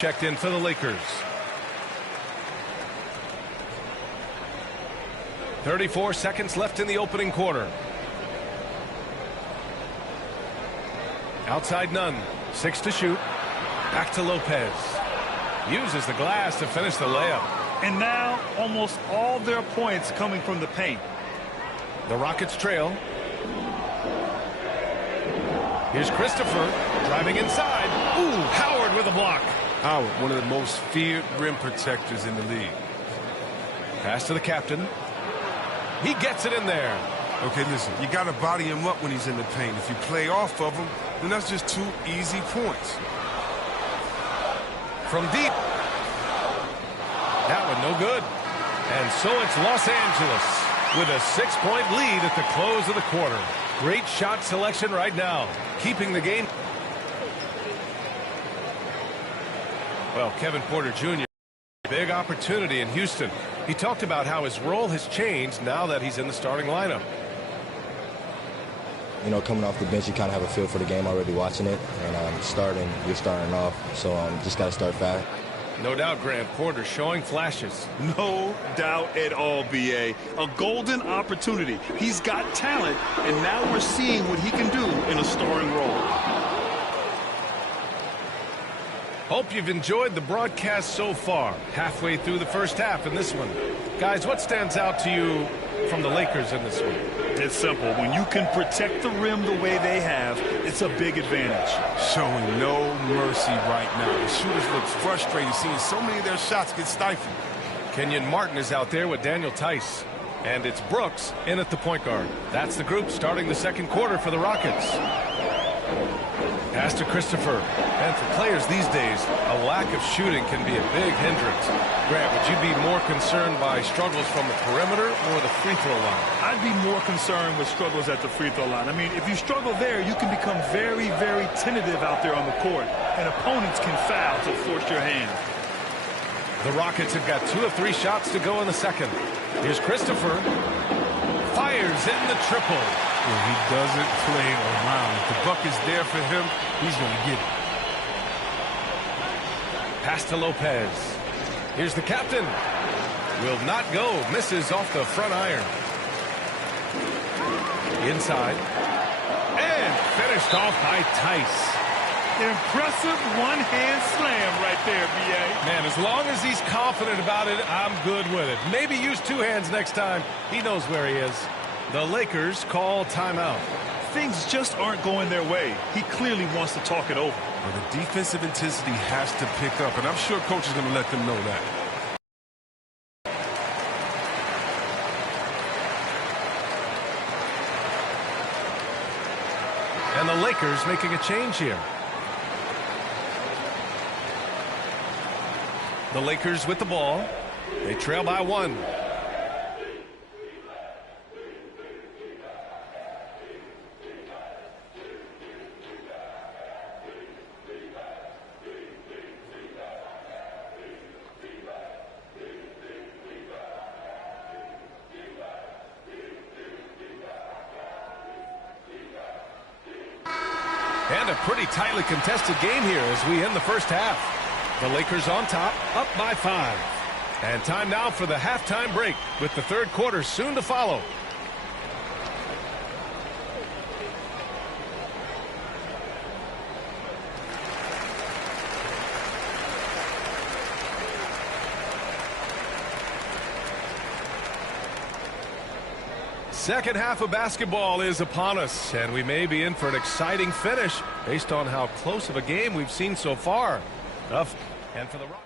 Checked in for the Lakers. 34 seconds left in the opening quarter. Outside none. 6 to shoot. Back to Lopez. Uses the glass to finish the layup. And now almost all their points coming from the paint. The Rockets trail. Here's Christopher driving inside. Ooh, Howard with a block. Howard, one of the most feared rim protectors in the league. Pass to the captain. He gets it in there. Okay, listen, you got to body him up when he's in the paint. If you play off of him, then that's just 2 easy points. From deep. That one no good. And so it's Los Angeles with a 6-point lead at the close of the quarter. Great shot selection right now, keeping the game. Well, Kevin Porter Jr., big opportunity in Houston. He talked about how his role has changed now that he's in the starting lineup. You know, coming off the bench, you kind of have a feel for the game already watching it. And you're starting off, so just got to start fast. No doubt, Grant, Porter showing flashes. No doubt at all, B.A. A golden opportunity. He's got talent, and now we're seeing what he can do in a starring role. Hope you've enjoyed the broadcast so far. Halfway through the first half in this one. Guys, what stands out to you from the Lakers in this one? It's simple. When you can protect the rim the way they have, it's a big advantage. Showing no mercy right now. The shooters look frustrated seeing so many of their shots get stifled. Kenyon Martin is out there with Daniel Tice. And it's Brooks in at the point guard. That's the group starting the second quarter for the Rockets. Pass to Christopher. And for players these days, a lack of shooting can be a big hindrance. Grant, would you be more concerned by struggles from the perimeter or the free throw line? I'd be more concerned with struggles at the free throw line. I mean, if you struggle there, you can become very, very tentative out there on the court, and opponents can foul to force your hand. The Rockets have got 2 of 3 shots to go in the second. Here's Christopher. Fires in the triple. Well, he doesn't play around. If the bucket's there for him, he's going to get it. Pass to Lopez. Here's the captain. Will not go. Misses off the front iron. Inside. And finished off by Tice. Impressive one-hand slam right there, B.A. Man, as long as he's confident about it, I'm good with it. Maybe use 2 hands next time. He knows where he is. The Lakers call timeout. Things just aren't going their way. He clearly wants to talk it over. Well, the defensive intensity has to pick up, and I'm sure coach is going to let them know that. And the Lakers making a change here. The Lakers with the ball. They trail by 1. And a pretty tightly contested game here as we end the first half. The Lakers on top, up by 5. And time now for the halftime break with the third quarter soon to follow. Second half of basketball is upon us, and we may be in for an exciting finish based on how close of a game we've seen so far. And for the Rockets.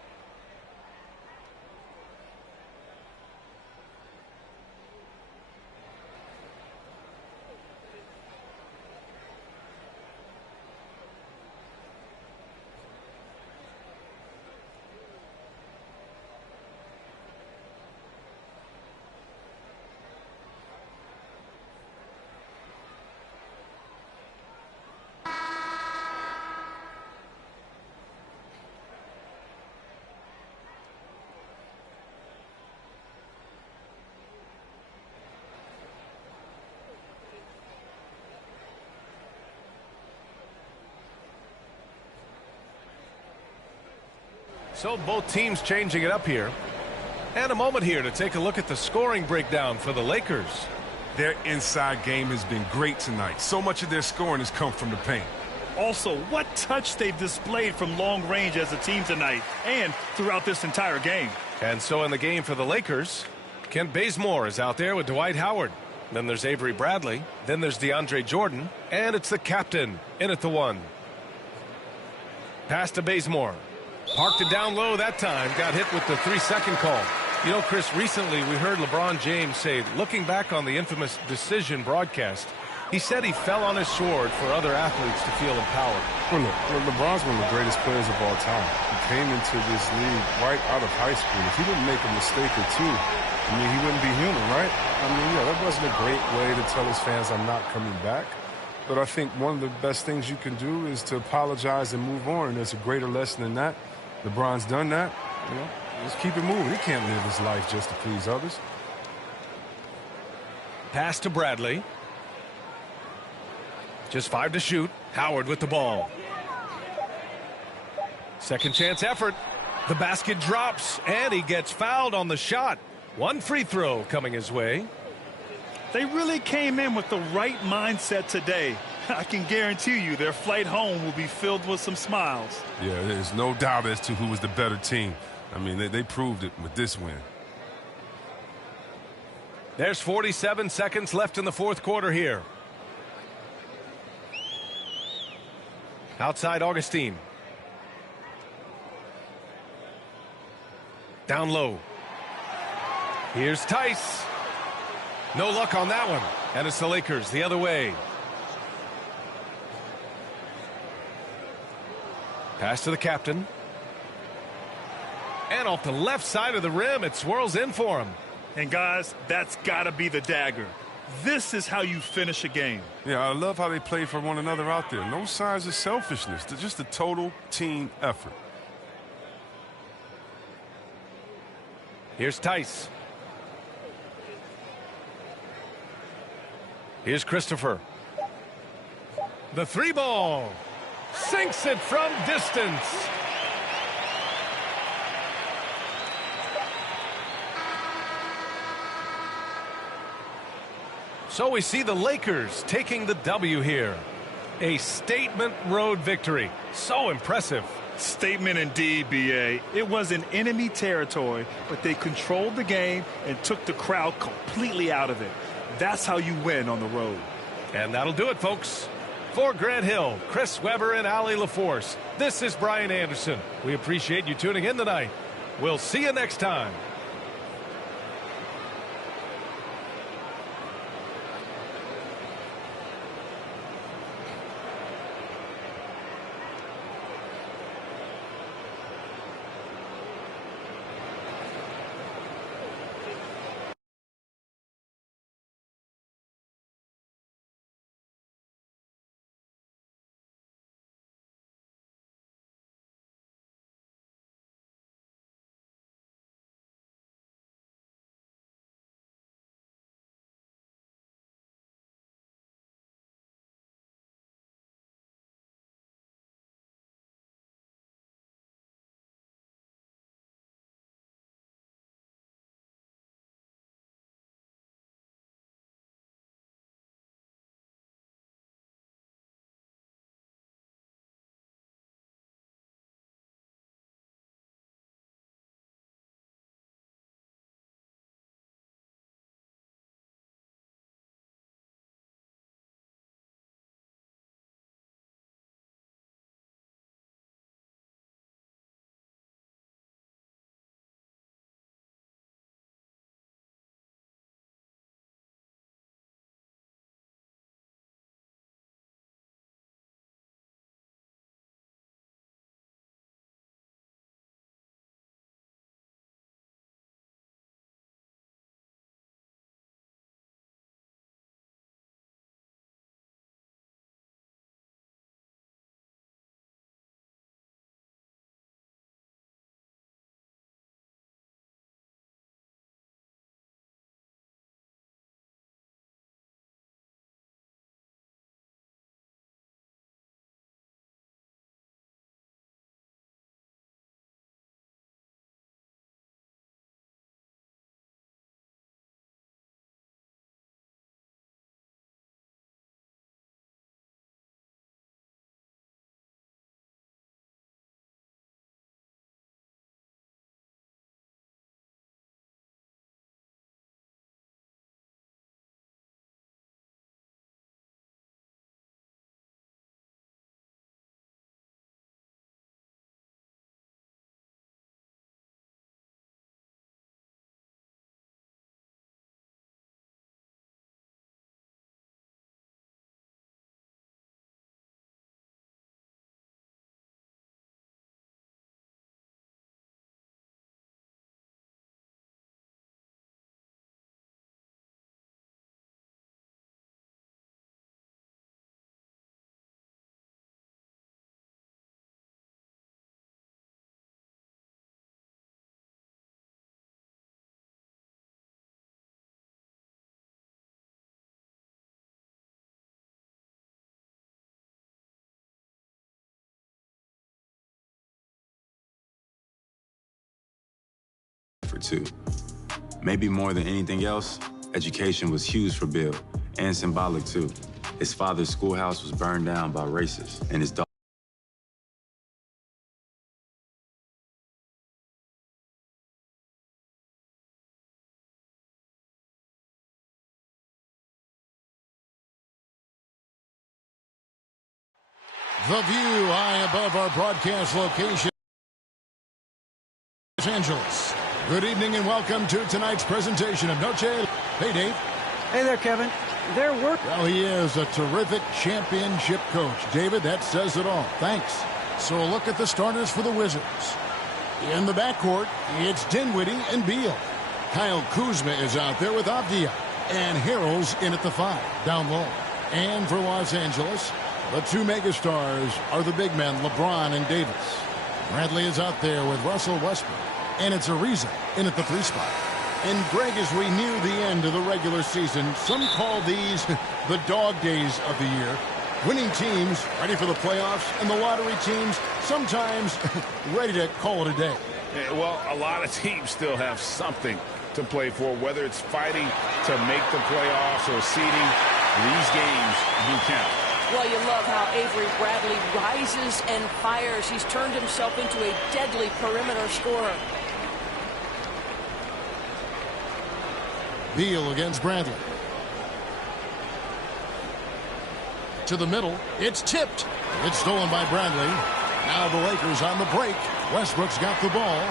So both teams changing it up here. And a moment here to take a look at the scoring breakdown for the Lakers. Their inside game has been great tonight. So much of their scoring has come from the paint. Also, what touch they've displayed from long range as a team tonight and throughout this entire game. And so in the game for the Lakers, Kent Bazemore is out there with Dwight Howard. Then there's Avery Bradley. Then there's DeAndre Jordan. And it's the captain in at the one. Pass to Bazemore. Parked it down low that time. Got hit with the 3-second call. You know, Chris, recently we heard LeBron James say, looking back on the infamous decision broadcast, he said he fell on his sword for other athletes to feel empowered. Well, look, LeBron's one of the greatest players of all time. He came into this league right out of high school. If he didn't make a mistake or two, I mean, he wouldn't be human, right? I mean, yeah, that wasn't a great way to tell his fans I'm not coming back. But I think one of the best things you can do is to apologize and move on. And there's a greater lesson than that. LeBron's done that. You know, just keep it moving. He can't live his life just to please others. Pass to Bradley. Just 5 to shoot. Howard with the ball. Second chance effort. The basket drops, and he gets fouled on the shot. One free throw coming his way. They really came in with the right mindset today. I can guarantee you their flight home will be filled with some smiles. Yeah, there's no doubt as to who was the better team. I mean, they proved it with this win. There's 47 seconds left in the fourth quarter here. Outside Augustine. Down low. Here's Tice. No luck on that one. And it's the Lakers the other way. Pass to the captain. And off the left side of the rim, it swirls in for him. And guys, that's got to be the dagger. This is how you finish a game. Yeah, I love how they play for one another out there. No signs of selfishness. They're just a total team effort. Here's Tice. Here's Christopher. The three ball. Sinks it from distance. So we see the Lakers taking the W here. A statement road victory. So impressive. Statement indeed, B.A. It was in enemy territory, but they controlled the game and took the crowd completely out of it. That's how you win on the road. And that'll do it, folks. For Grant Hill, Chris Webber, and Allie LaForce, this is Brian Anderson. We appreciate you tuning in tonight. We'll see you next time. two. Maybe more than anything else, education was huge for Bill, and symbolic too. His father's schoolhouse was burned down by racists, and his daughter. The view high above our broadcast location, Los Angeles. Good evening and welcome to tonight's presentation of Noche. Hey, Dave. Hey there, Kevin. Their work. Well, he is a terrific championship coach. David, that says it all. Thanks. So a look at the starters for the Wizards. In the backcourt, it's Dinwiddie and Beal. Kyle Kuzma is out there with Avdia. And Harrell's in at the 5, down low. And for Los Angeles, the two megastars are the big men, LeBron and Davis. Bradley is out there with Russell Westbrook. And it's Ariza in at the 3 spot. And Greg, as we near the end of the regular season, some call these the dog days of the year. Winning teams ready for the playoffs, and the lottery teams sometimes ready to call it a day. Yeah, well, a lot of teams still have something to play for, whether it's fighting to make the playoffs or seeding. These games do count. Well, you love how Avery Bradley rises and fires. He's turned himself into a deadly perimeter scorer. Beal against Bradley. To the middle. It's tipped. It's stolen by Bradley. Now the Lakers on the break. Westbrook's got the ball.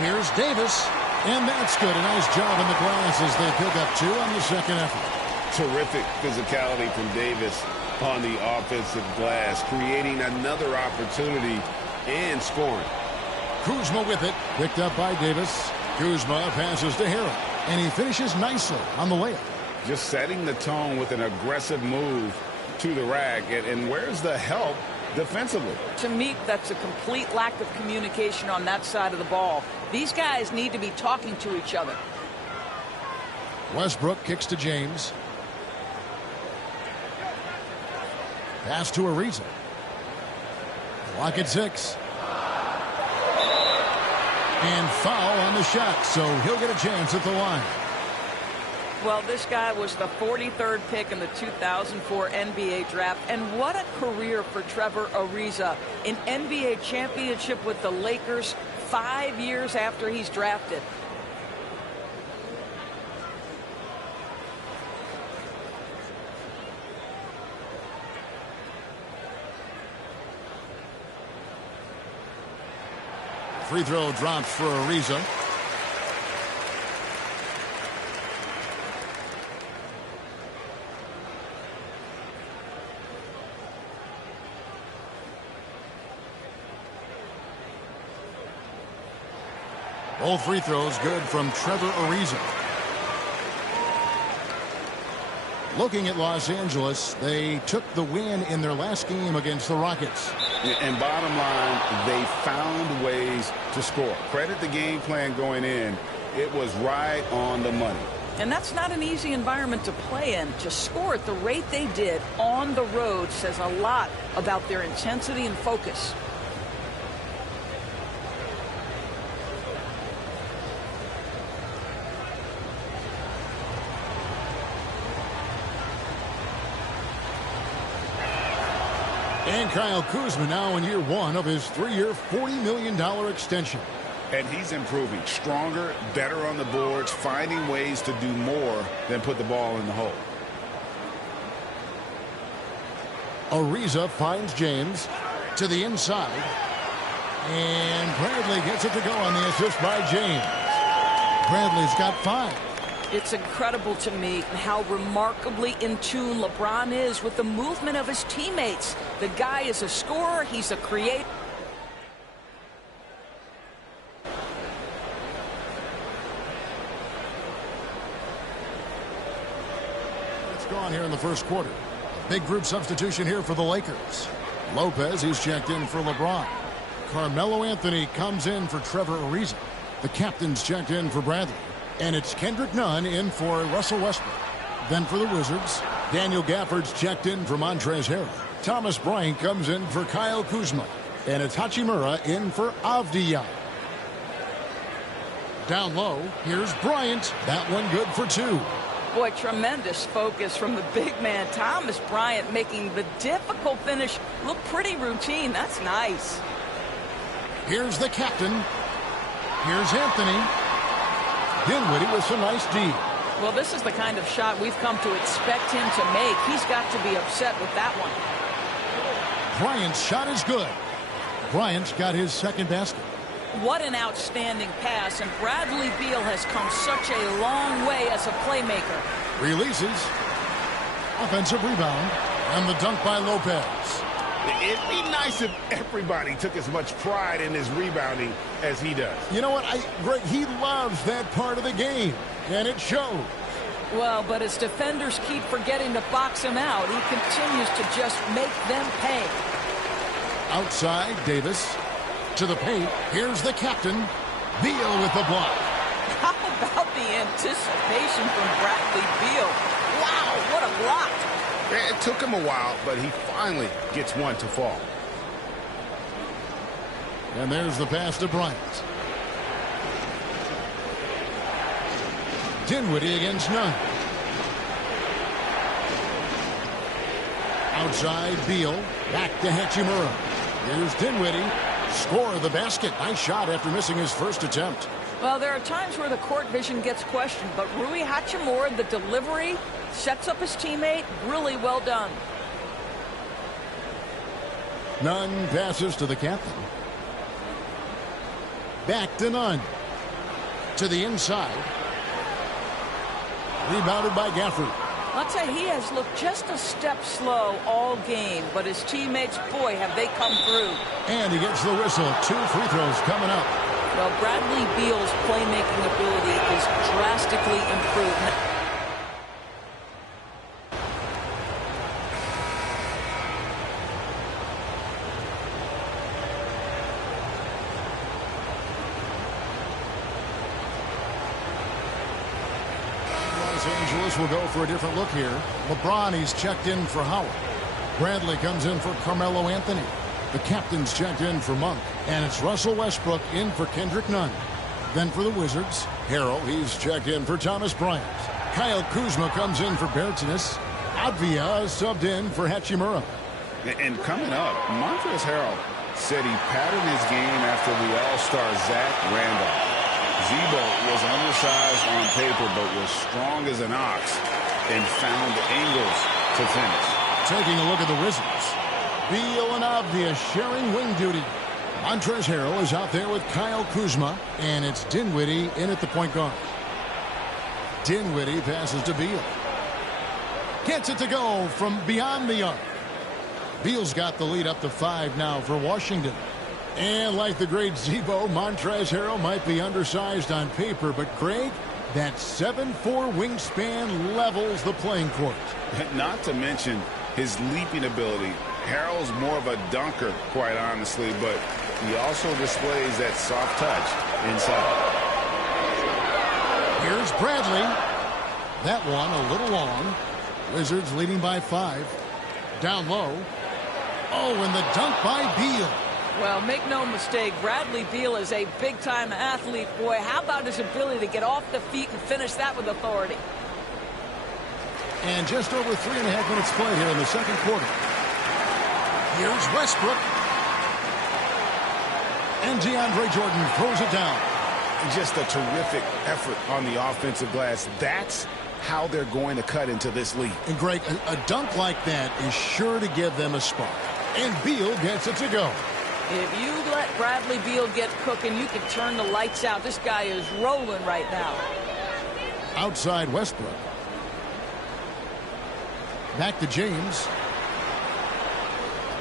Here's Davis. And that's good. A nice job in the glass as they pick up 2 on the second effort. Terrific physicality from Davis on the offensive glass, creating another opportunity and scoring. Kuzma with it. Picked up by Davis. Kuzma passes to Harrell. And he finishes nicely on the layup. Just setting the tone with an aggressive move to the rack. And where's the help defensively? To me, that's a complete lack of communication on that side of the ball. These guys need to be talking to each other. Westbrook kicks to James. Pass to Ariza. Clock at 6. And foul on the shot, so he'll get a chance at the line. Well, this guy was the 43rd pick in the 2004 NBA draft, and what a career for Trevor Ariza. An NBA championship with the Lakers 5 years after he's drafted. Free throw drops for Ariza. Both free throws good from Trevor Ariza. Looking at Los Angeles, they took the win in their last game against the Rockets. And bottom line, they found ways to score. Credit the game plan going in. It was right on the money. And that's not an easy environment to play in. To score at the rate they did on the road says a lot about their intensity and focus. And Kyle Kuzma now in year 1 of his 3-year, $40 million extension. And he's improving. Stronger, better on the boards, finding ways to do more than put the ball in the hole. Ariza finds James to the inside. And Bradley gets it to go on the assist by James. Bradley's got 5. It's incredible to me how remarkably in tune LeBron is with the movement of his teammates. The guy is a scorer. He's a creator. It's gone here in the first quarter. Big group substitution here for the Lakers. Lopez, he's checked in for LeBron. Carmelo Anthony comes in for Trevor Ariza. The captain's checked in for Bradley. And it's Kendrick Nunn in for Russell Westbrook. Then for the Wizards, Daniel Gafford's checked in for Montrezl Harrell. Thomas Bryant comes in for Kyle Kuzma. And it's Hachimura in for Avdia. Down low, here's Bryant. That one good for 2. Boy, tremendous focus from the big man, Thomas Bryant, making the difficult finish look pretty routine. That's nice. Here's the captain. Here's Anthony. Dinwiddie with some nice D. Well, this is the kind of shot we've come to expect him to make. He's got to be upset with that one. Bryant's shot is good. Bryant's got his second basket. What an outstanding pass, and Bradley Beal has come such a long way as a playmaker. Releases. Offensive rebound. And the dunk by Lopez. It'd be nice if everybody took as much pride in his rebounding as he does. You know what? Greg, he loves that part of the game, and it shows. Well, but his defenders keep forgetting to box him out. He continues to just make them pay. Outside, Davis. To the paint. Here's the captain. Beal with the block. How about the anticipation from Bradley Beal? Wow, what a block. It took him a while, but he finally gets one to fall. And there's the pass to Bryant. Dinwiddie against none. Outside, Beal. Back to Hachimura. Here's Dinwiddie. Score the basket. Nice shot after missing his first attempt. Well, there are times where the court vision gets questioned, but Rui Hachimura, the delivery, sets up his teammate. Really well done. Nunn passes to the captain. Back to Nunn. To the inside. Rebounded by Gafford. I'll tell you, he has looked just a step slow all game, but his teammates, boy, have they come through. And he gets the whistle. 2 free throws coming up. Well, Bradley Beal's playmaking ability is drastically improved. Los Angeles will go for a different look here. LeBron, he's checked in for Howard. Bradley comes in for Carmelo Anthony. The captain's checked in for Monk. And it's Russell Westbrook in for Kendrick Nunn. Then for the Wizards, Harrell, he's checked in for Thomas Bryant. Kyle Kuzma comes in for Bertans. Advia is subbed in for Hachimura. And coming up, Montrezl Harrell said he patterned his game after the All-Star Zach Randolph. Zebo was undersized on paper, but was strong as an ox and found angles to finish. Taking a look at the Wizards. Beal and Avdia sharing wing duty. Montrezl Harrell is out there with Kyle Kuzma, and it's Dinwiddie in at the point guard. Dinwiddie passes to Beal. Gets it to go from beyond the arc. Beal's got the lead up to 5 now for Washington. And like the great Zebo, Montrezl Harrell might be undersized on paper, but Greg, that 7'4" wingspan levels the playing court. Not to mention his leaping ability. Harrell's more of a dunker, quite honestly, but he also displays that soft touch inside. Here's Bradley. That one a little long. Wizards leading by 5. Down low. Oh, and the dunk by Beal. Well, make no mistake, Bradley Beal is a big-time athlete. Boy, how about his ability to get off the feet and finish that with authority? And just over 3.5 minutes played here in the second quarter. Here's Westbrook. And DeAndre Jordan throws it down. Just a terrific effort on the offensive glass. That's how they're going to cut into this lead. And Greg, a dunk like that is sure to give them a spark. And Beal gets it to go. If you let Bradley Beal get cooking, you can turn the lights out. This guy is rolling right now. Outside Westbrook. Back to James.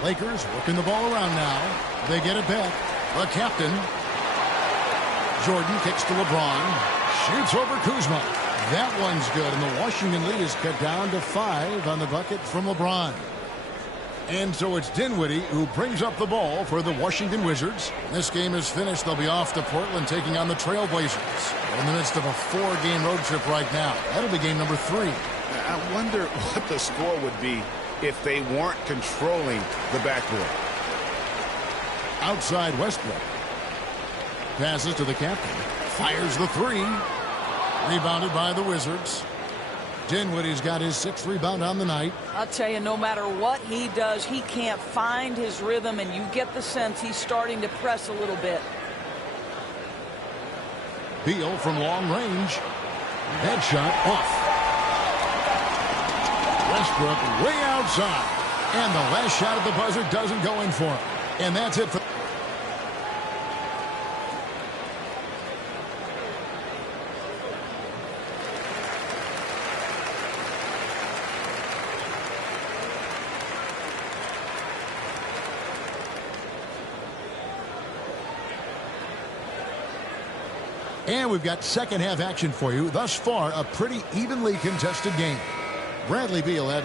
Lakers working the ball around now. They get it back. The captain. Jordan kicks to LeBron. Shoots over Kuzma. That one's good, and the Washington lead is cut down to 5 on the bucket from LeBron. And so it's Dinwiddie who brings up the ball for the Washington Wizards. This game is finished. They'll be off to Portland taking on the Trailblazers. They're in the midst of a 4-game road trip right now. That'll be game number 3. I wonder what the score would be if they weren't controlling the backboard. Outside Westbrook. Passes to the captain. Fires the three. Rebounded by the Wizards. Dinwiddie's got his 6th rebound on the night. I'll tell you, no matter what he does, he can't find his rhythm, and you get the sense he's starting to press a little bit. Beal from long range. Headshot off. Westbrook way outside. And the last shot at the buzzer doesn't go in for him. And that's it for... And we've got second half action for you. Thus far, a pretty evenly contested game. Bradley Beal had...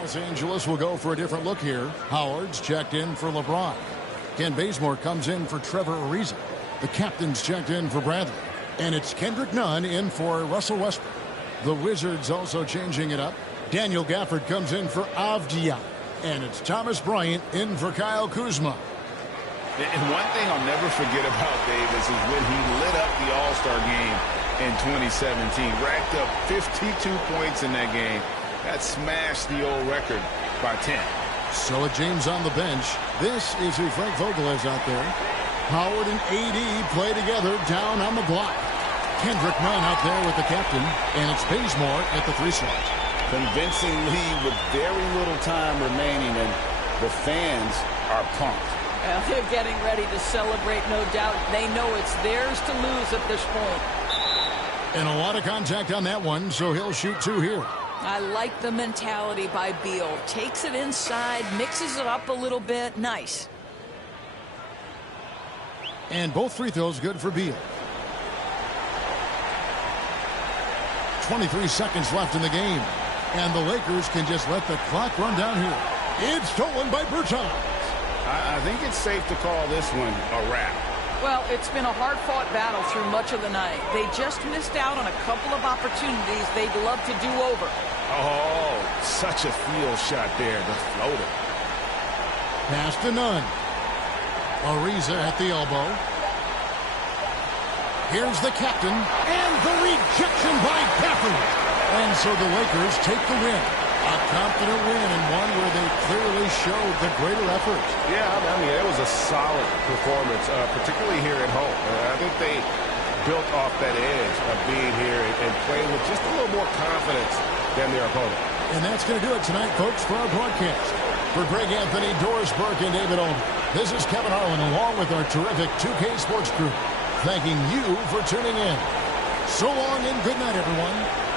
Los Angeles will go for a different look here. Howard's checked in for LeBron. Ken Bazemore comes in for Trevor Ariza. The captain's checked in for Bradley. And it's Kendrick Nunn in for Russell Westbrook. The Wizards also changing it up. Daniel Gafford comes in for Avdia. And it's Thomas Bryant in for Kyle Kuzma. And one thing I'll never forget about Davis is when he lit up the All-Star game in 2017. Racked up 52 points in that game. That smashed the old record by 10. So with James on the bench, this is who Frank Vogel is out there. Howard and AD play together down on the block. Kendrick Nunn out there with the captain, and it's Bazemore at the 3 slot. Convincing lead with very little time remaining, and the fans are pumped. Well, they're getting ready to celebrate, no doubt. They know it's theirs to lose at this point. And a lot of contact on that one, so he'll shoot 2 here. I like the mentality by Beal. Takes it inside, mixes it up a little bit. Nice. And both free throws good for Beal. 23 seconds left in the game. And the Lakers can just let the clock run down here. It's stolen by Bertans. I think it's safe to call this one a wrap. Well, it's been a hard-fought battle through much of the night. They just missed out on a couple of opportunities they'd love to do over. Oh, such a field shot there, the floater. Pass to Nunn. Ariza at the elbow. Here's the captain, and the rejection by Gafford. And so the Lakers take the win. A confident win, and one where they clearly showed the greater effort. Yeah, I mean, it was a solid performance, particularly here at home. I think they built off that edge of being here and playing with just a little more confidence than their opponent. And that's going to do it tonight, folks, for our broadcast. For Greg Anthony, Doris Burke, and David Olney, this is Kevin Harlan along with our terrific 2K Sports crew, thanking you for tuning in. So long and good night, everyone.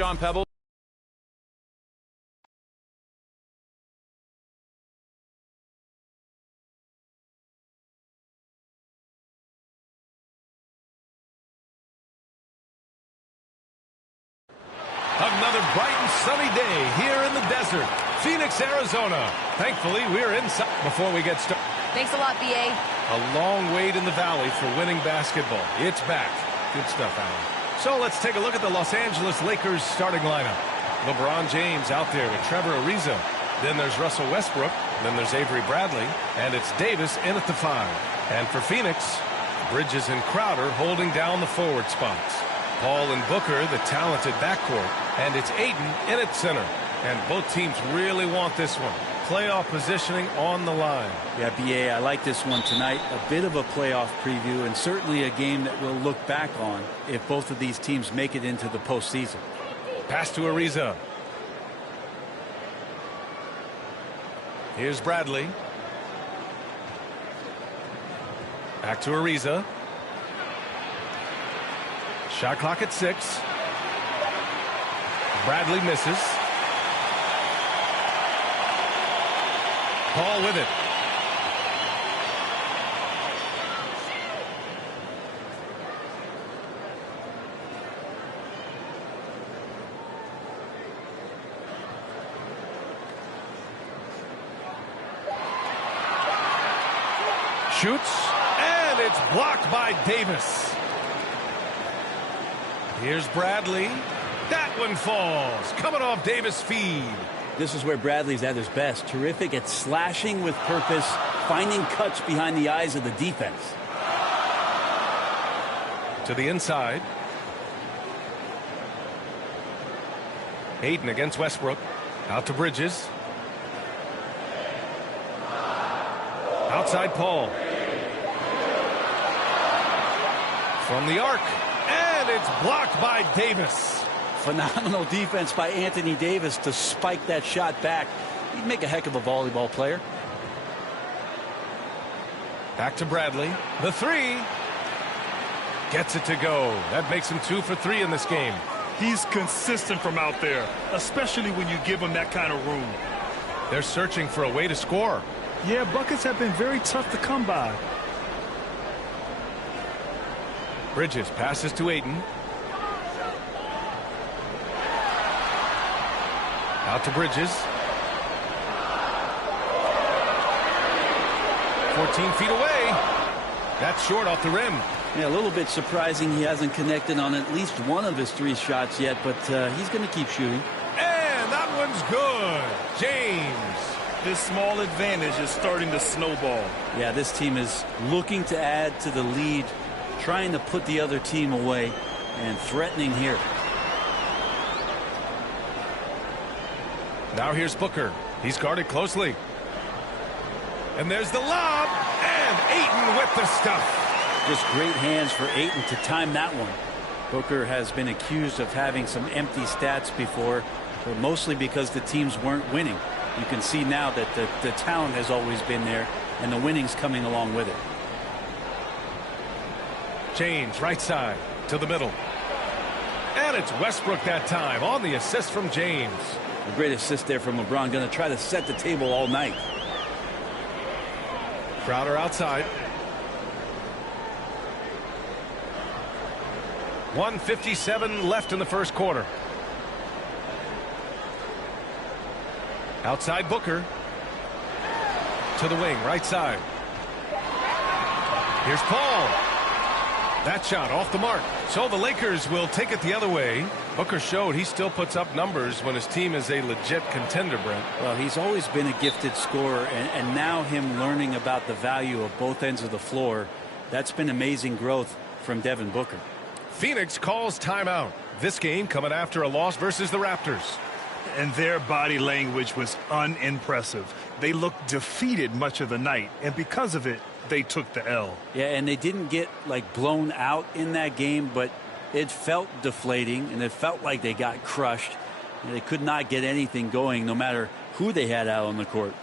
Sean Pebble. Another bright and sunny day here in the desert, Phoenix, Arizona. Thankfully, we're inside before we get started. Thanks a lot, BA. A long wait in the valley for winning basketball. It's back. Good stuff, Alan. So let's take a look at the Los Angeles Lakers starting lineup. LeBron James out there with Trevor Ariza. Then there's Russell Westbrook. Then there's Avery Bradley. And it's Davis in at the 5. And for Phoenix, Bridges and Crowder holding down the forward spots. Paul and Booker, the talented backcourt. And it's Ayton in at center. And both teams really want this one. Playoff positioning on the line. Yeah, BA, I like this one tonight. A bit of a playoff preview and certainly a game that we'll look back on if both of these teams make it into the postseason. Pass to Ariza. Here's Bradley. Back to Ariza. Shot clock at 6. Bradley misses. Paul with it. Shoots, and it's blocked by Davis. Here's Bradley. That one falls. Coming off Davis' feed. This is where Bradley's at his best. Terrific at slashing with purpose, finding cuts behind the eyes of the defense. To the inside. Ayton against Westbrook. Out to Bridges. Outside Paul. From the arc. And it's blocked by Davis. Phenomenal defense by Anthony Davis to spike that shot back. He'd make a heck of a volleyball player. Back to Bradley. The 3. Gets it to go. That makes him 2 for 3 in this game. He's consistent from out there, especially when you give him that kind of room. They're searching for a way to score. Yeah, buckets have been very tough to come by. Bridges passes to Ayton. Out to Bridges. 14 feet away. That's short off the rim. Yeah, a little bit surprising he hasn't connected on at least one of his 3 shots yet, but he's going to keep shooting. And that one's good. James. This small advantage is starting to snowball. Yeah, this team is looking to add to the lead, trying to put the other team away, and threatening here. Now here's Booker. He's guarded closely. And there's the lob. And Ayton with the stuff. Just great hands for Ayton to time that one. Booker has been accused of having some empty stats before, but mostly because the teams weren't winning. You can see now that the talent has always been there, and the winning's coming along with it. James, right side to the middle. And it's Westbrook that time on the assist from James. A great assist there from LeBron. Going to try to set the table all night. Crowder outside. 1:57 left in the first quarter. Outside Booker. To the wing, right side. Here's Paul. That shot off the mark. So the Lakers will take it the other way. Booker showed he still puts up numbers when his team is a legit contender, Brent. Well, he's always been a gifted scorer, and now him learning about the value of both ends of the floor, that's been amazing growth from Devin Booker. Phoenix calls timeout. This game coming after a loss versus the Raptors. And their body language was unimpressive. They looked defeated much of the night, and because of it, they took the L. Yeah, and they didn't get like blown out in that game, but it felt deflating, and it felt like they got crushed. And they could not get anything going, no matter who they had out on the court.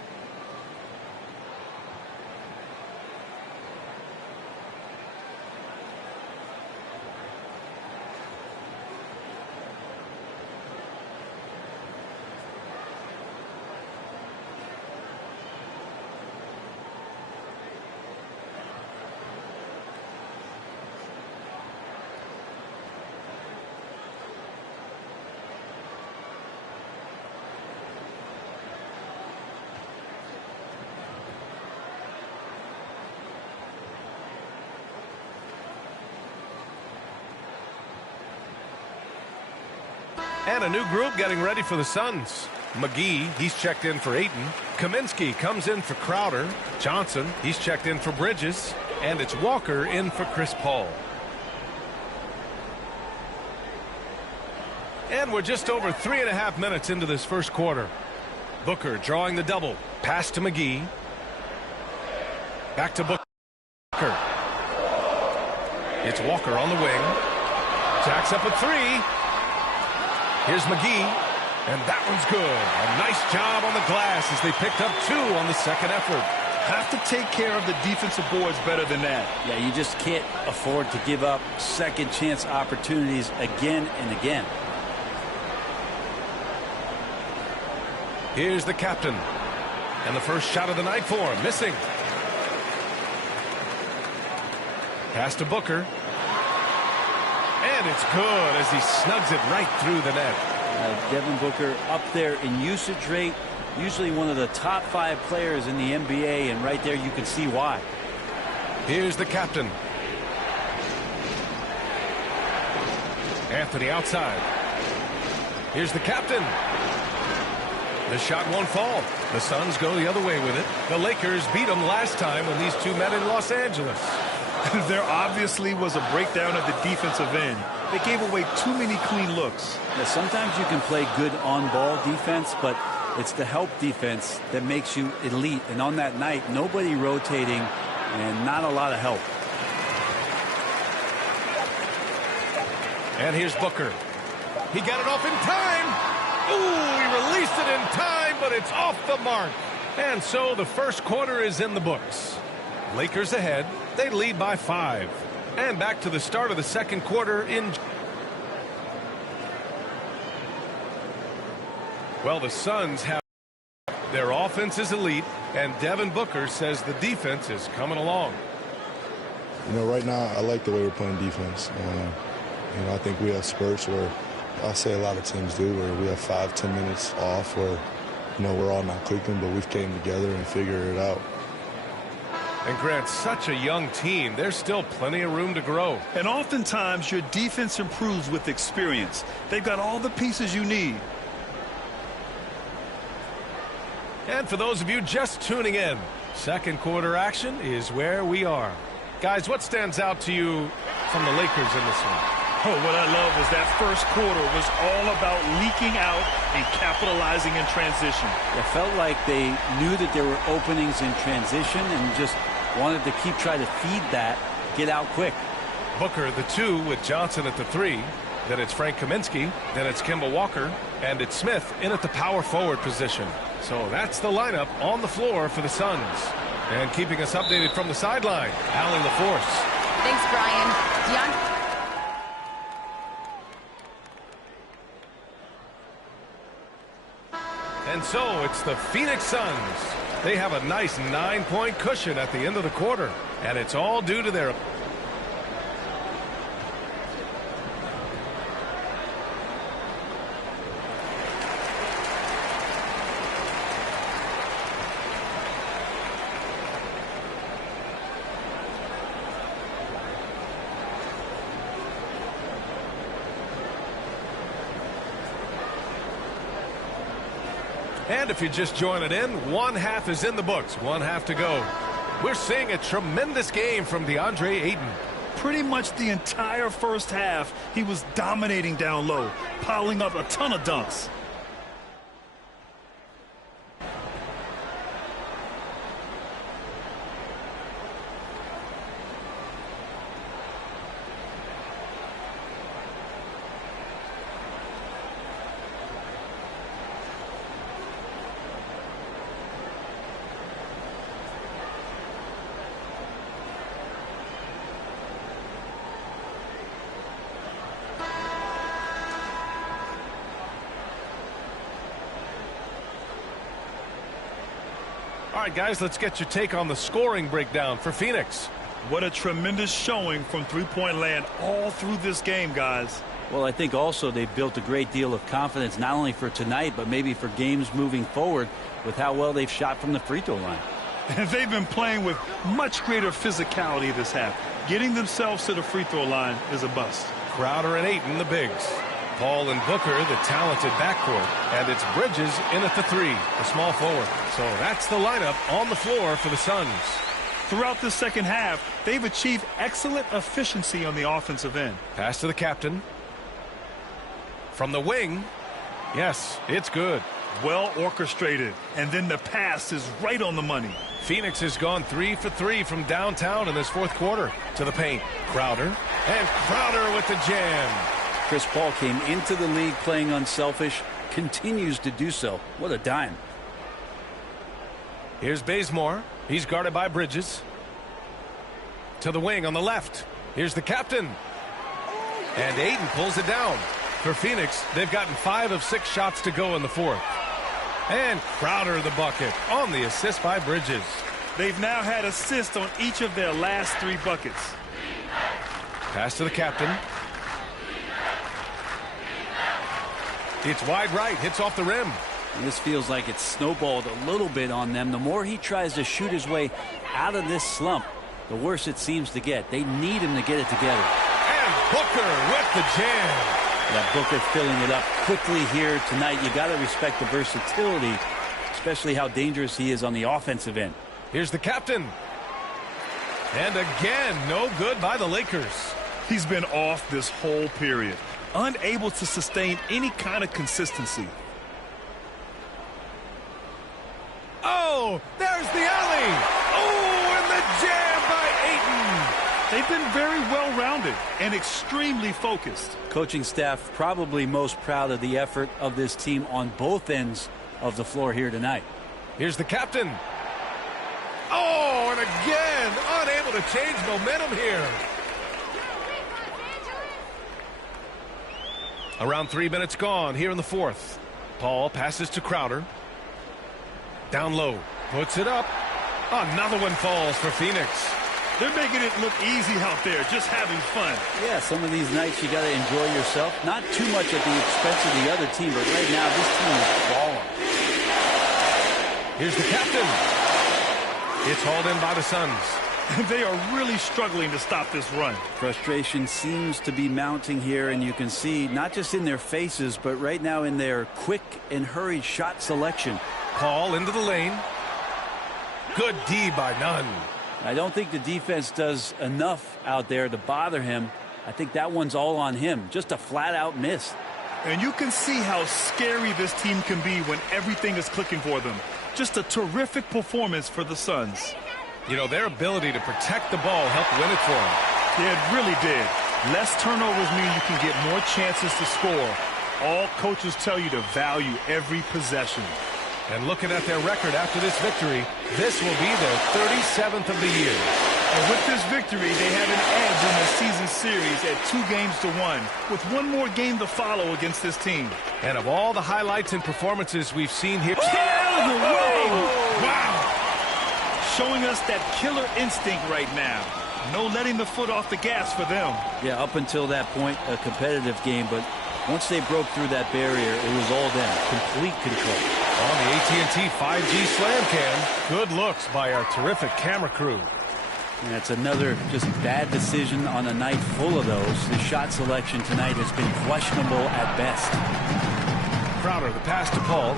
And a new group getting ready for the Suns. McGee, he's checked in for Ayton. Kaminsky comes in for Crowder. Johnson, he's checked in for Bridges. And it's Walker in for Chris Paul. And we're just over 3.5 minutes into this first quarter. Booker drawing the double. Pass to McGee. Back to Booker. It's Walker on the wing. Jacks up a three. Here's McGee. And that one's good. A nice job on the glass as they picked up 2 on the second effort. Have to take care of the defensive boards better than that. Yeah, you just can't afford to give up second chance opportunities again and again. Here's the captain. And the first shot of the night for him. Missing. Pass to Booker. And it's good as he snugs it right through the net. Devin Booker up there in usage rate. Usually one of the top 5 players in the NBA. And right there you can see why. Here's the captain. Anthony outside. Here's the captain. The shot won't fall. The Suns go the other way with it. The Lakers beat them last time when these two met in Los Angeles. There obviously was a breakdown at the defensive end. They gave away too many clean looks. Yeah, sometimes you can play good on-ball defense, but it's the help defense that makes you elite. And on that night, nobody rotating and not a lot of help. And here's Booker. He got it off in time. Ooh, he released it in time, but it's off the mark. And so the first quarter is in the books. Lakers ahead. They lead by 5. And back to the start of the second quarter in... Well, the Suns have... Their offense is elite, and Devin Booker says the defense is coming along. You know, right now, I like the way we're playing defense. You know, I think we have spurts where... I say a lot of teams do, where we have 5-10 minutes off where, you know, we're all not clicking, but we've came together and figured it out. And Grant, such a young team, there's still plenty of room to grow. And oftentimes your defense improves with experience. They've got all the pieces you need. And for those of you just tuning in, second quarter action is where we are. Guys, what stands out to you from the Lakers in this one? Oh, what I love is that first quarter was all about leaking out and capitalizing in transition. It felt like they knew that there were openings in transition and just wanted to keep trying to feed that, get out quick. Booker, the 2 with Johnson at the 3. Then it's Frank Kaminsky. Then it's Kemba Walker. And it's Smith in at the power forward position. So that's the lineup on the floor for the Suns. And keeping us updated from the sideline, Allie LaForce. Thanks, Brian. And so it's the Phoenix Suns. They have a nice 9-point cushion at the end of the quarter. And it's all due to their... And if you're just joining in, one half is in the books. One half to go. We're seeing a tremendous game from DeAndre Ayton. Pretty much the entire first half, he was dominating down low, piling up a ton of dunks. All right, guys, let's get your take on the scoring breakdown for Phoenix. What a tremendous showing from three-point land all through this game, guys. Well, I think also they've built a great deal of confidence, not only for tonight, but maybe for games moving forward with how well they've shot from the free throw line. And they've been playing with much greater physicality this half. Getting themselves to the free throw line is a bust. Crowder and Ayton, the bigs. Paul and Booker, the talented backcourt. And it's Bridges in at the 3, the small forward. So that's the lineup on the floor for the Suns. Throughout the second half, they've achieved excellent efficiency on the offensive end. Pass to the captain. From the wing. Yes, it's good. Well orchestrated. And then the pass is right on the money. Phoenix has gone 3 for 3 from downtown in this fourth quarter. To the paint. Crowder. And Crowder with the jam. Chris Paul came into the league playing unselfish. Continues to do so. What a dime. Here's Bazemore. He's guarded by Bridges. To the wing on the left. Here's the captain. And Ayton pulls it down. For Phoenix, they've gotten 5 of 6 shots to go in the fourth. And Crowder the bucket on the assist by Bridges. They've now had assists on each of their last 3 buckets. Pass to the captain. It's wide right, hits off the rim. And this feels like it's snowballed a little bit on them. The more he tries to shoot his way out of this slump, the worse it seems to get. They need him to get it together. And Booker with the jam. That Booker filling it up quickly here tonight. You got to respect the versatility, especially how dangerous he is on the offensive end. Here's the captain. And again, no good by the Lakers. He's been off this whole period, unable to sustain any kind of consistency. Oh, there's the alley. Oh, and the jam by Ayton. They've been very well-rounded and extremely focused. Coaching staff probably most proud of the effort of this team on both ends of the floor here tonight. Here's the captain. Oh, and again, unable to change momentum here. Around 3 minutes gone here in the fourth. Paul passes to Crowder. Down low. Puts it up. Another one falls for Phoenix. They're making it look easy out there, just having fun. Yeah, some of these nights you got to enjoy yourself. Not too much at the expense of the other team, but right now this team is balling. Here's the captain. It's hauled in by the Suns. They are really struggling to stop this run. Frustration seems to be mounting here, and you can see not just in their faces, but right now in their quick and hurried shot selection. Paul into the lane. Good D by Nunn. I don't think the defense does enough out there to bother him. I think that one's all on him. Just a flat-out miss. And you can see how scary this team can be when everything is clicking for them. Just a terrific performance for the Suns. You know, their ability to protect the ball helped win it for them. Yeah, it really did. Less turnovers mean you can get more chances to score. All coaches tell you to value every possession. And looking at their record after this victory, this will be their 37th of the year. And with this victory, they have an edge in the season series at 2-1, with one more game to follow against this team. And of all the highlights and performances we've seen here... Wow! Showing us that killer instinct right now. No letting the foot off the gas for them. Yeah, up until that point, a competitive game, but once they broke through that barrier, it was all them. Complete control. On the AT&T 5G Slam Cam, good looks by our terrific camera crew. And that's another just bad decision on a night full of those. The shot selection tonight has been questionable at best. Crowder, the pass to Paul.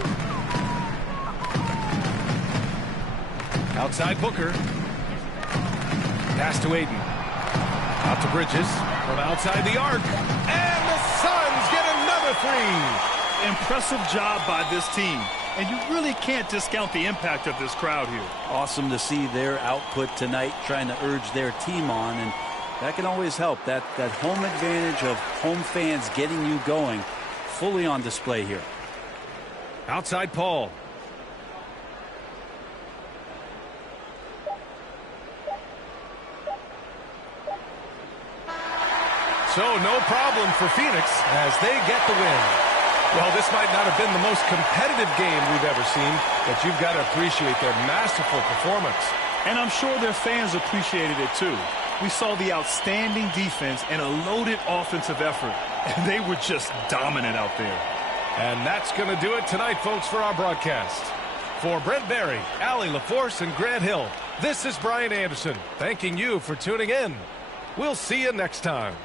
Outside Booker. Pass to Ayton. Out to Bridges. From outside the arc. And the Suns get another three. Impressive job by this team. And you really can't discount the impact of this crowd here. Awesome to see their output tonight, trying to urge their team on. And that can always help. That home advantage of home fans getting you going, fully on display here. Outside Paul. So no problem for Phoenix as they get the win. Well, this might not have been the most competitive game we've ever seen, but you've got to appreciate their masterful performance. And I'm sure their fans appreciated it too. We saw the outstanding defense and a loaded offensive effort, and they were just dominant out there. And that's going to do it tonight, folks, for our broadcast. For Brent Barry, Allie LaForce, and Grant Hill, this is Brian Anderson, thanking you for tuning in. We'll see you next time.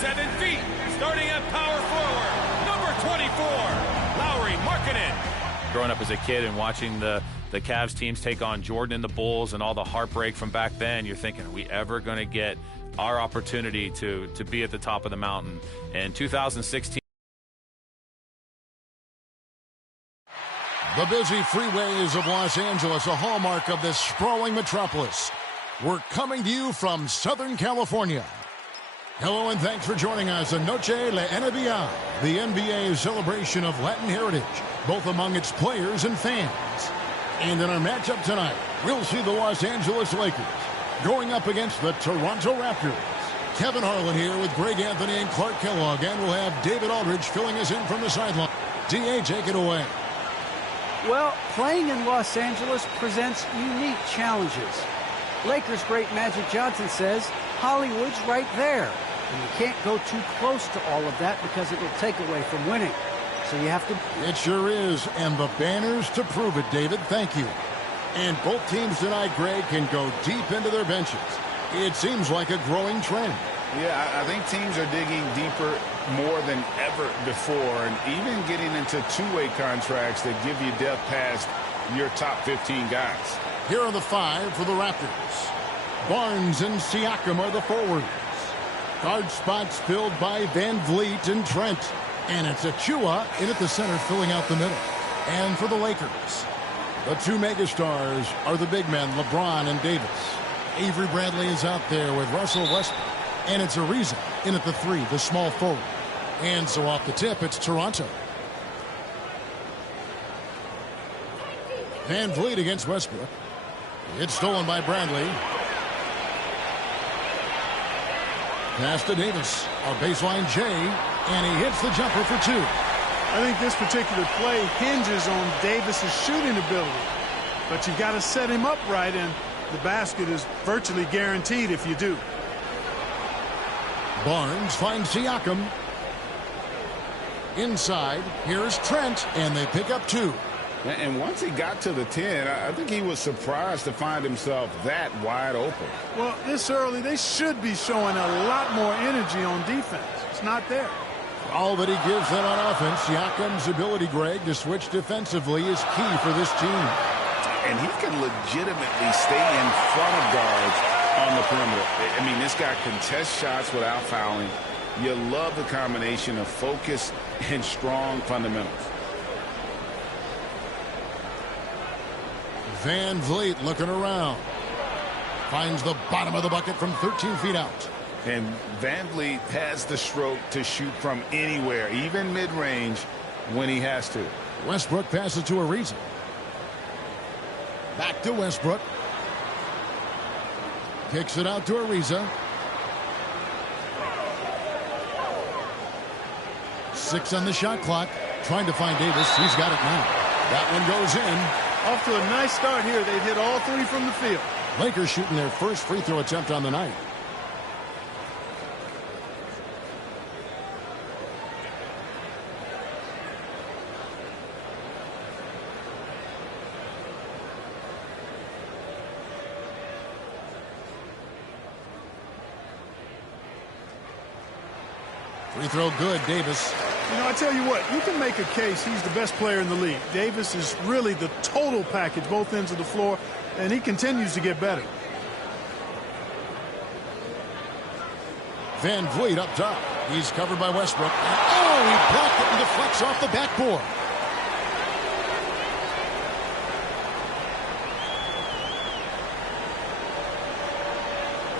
7 feet, starting at power forward, number 24, Lauri Markkanen. Growing up as a kid and watching the Cavs teams take on Jordan and the Bulls and all the heartbreak from back then, you're thinking, are we ever going to get our opportunity to be at the top of the mountain? In 2016. The busy freeways of Los Angeles, a hallmark of this sprawling metropolis. We're coming to you from Southern California. Hello and thanks for joining us on Noche La NBA, the NBA's celebration of Latin heritage, both among its players and fans. And in our matchup tonight, we'll see the Los Angeles Lakers going up against the Toronto Raptors. Kevin Harlan here with Greg Anthony and Clark Kellogg, and we'll have David Aldridge filling us in from the sideline. D.A., take it away. Well, playing in Los Angeles presents unique challenges. Lakers great Magic Johnson says Hollywood's right there, and you can't go too close to all of that because it'll take away from winning. So you have to... It sure is, and the banners to prove it, David. Thank you. And both teams tonight, Greg, can go deep into their benches. It seems like a growing trend. Yeah, I think teams are digging deeper more than ever before, and even getting into two-way contracts that give you depth past your top 15 guys. Here are the 5 for the Raptors. Barnes and Siakam are the forwards. Guard spots filled by Van Vliet and Trent. And it's Achua in at the center, filling out the middle. And for the Lakers, the 2 megastars are the big men, LeBron and Davis. Avery Bradley is out there with Russell Westbrook. And it's Ariza in at the 3, the small forward. And so off the tip, it's Toronto. Van Vliet against Westbrook. It's stolen by Bradley. Pass to Davis. A baseline J, and he hits the jumper for 2. I think this particular play hinges on Davis's shooting ability. But you've got to set him up right, and the basket is virtually guaranteed if you do. Barnes finds Siakam. Inside, here's Trent, and they pick up 2. And once he got to the 10, I think he was surprised to find himself that wide open. Well, this early, they should be showing a lot more energy on defense. It's not there. For all that he gives them on offense, Siakam's ability, Greg, to switch defensively is key for this team. And he can legitimately stay in front of guards on the perimeter. I mean, this guy contests shots without fouling. You love the combination of focus and strong fundamentals. Van Vliet looking around. Finds the bottom of the bucket from 13 feet out. And Van Vliet has the stroke to shoot from anywhere, even mid-range, when he has to. Westbrook passes to Ariza. Back to Westbrook. Kicks it out to Ariza. 6 on the shot clock. Trying to find Davis. He's got it now. That one goes in. Off to a nice start here. They've hit all 3 from the field. Lakers shooting their first free throw attempt on the night. Free throw good, Davis. You know, I tell you what, you can make a case he's the best player in the league. Davis is really the total package, both ends of the floor, and he continues to get better. Van Vliet up top. He's covered by Westbrook. And, he blocked it and deflects off the backboard.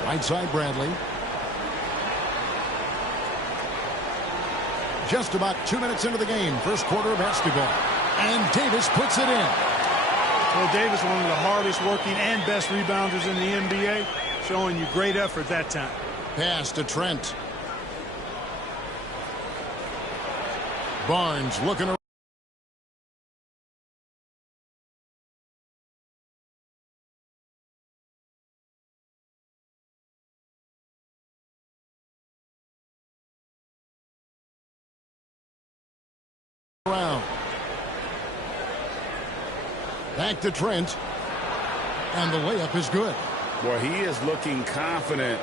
Right side, Bradley. Just about 2 minutes into the game, first quarter of basketball. And Davis puts it in. Well, Davis, one of the hardest working and best rebounders in the NBA, showing you great effort that time. Pass to Trent. Barnes looking around. Back to Trent. And the layup is good. Well, he is looking confident.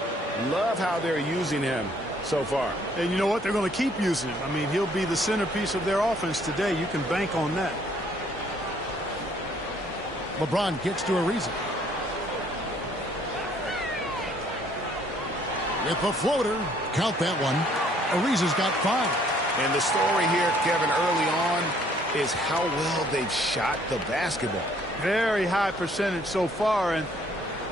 Love how they're using him. so far. And you know what? They're going to keep using him. I mean, he'll be the centerpiece of their offense today. You can bank on that. LeBron kicks to Ariza. With the floater, count that one. Ariza's got 5. And the story here, Kevin, early on is how well they've shot the basketball. Very high percentage so far, and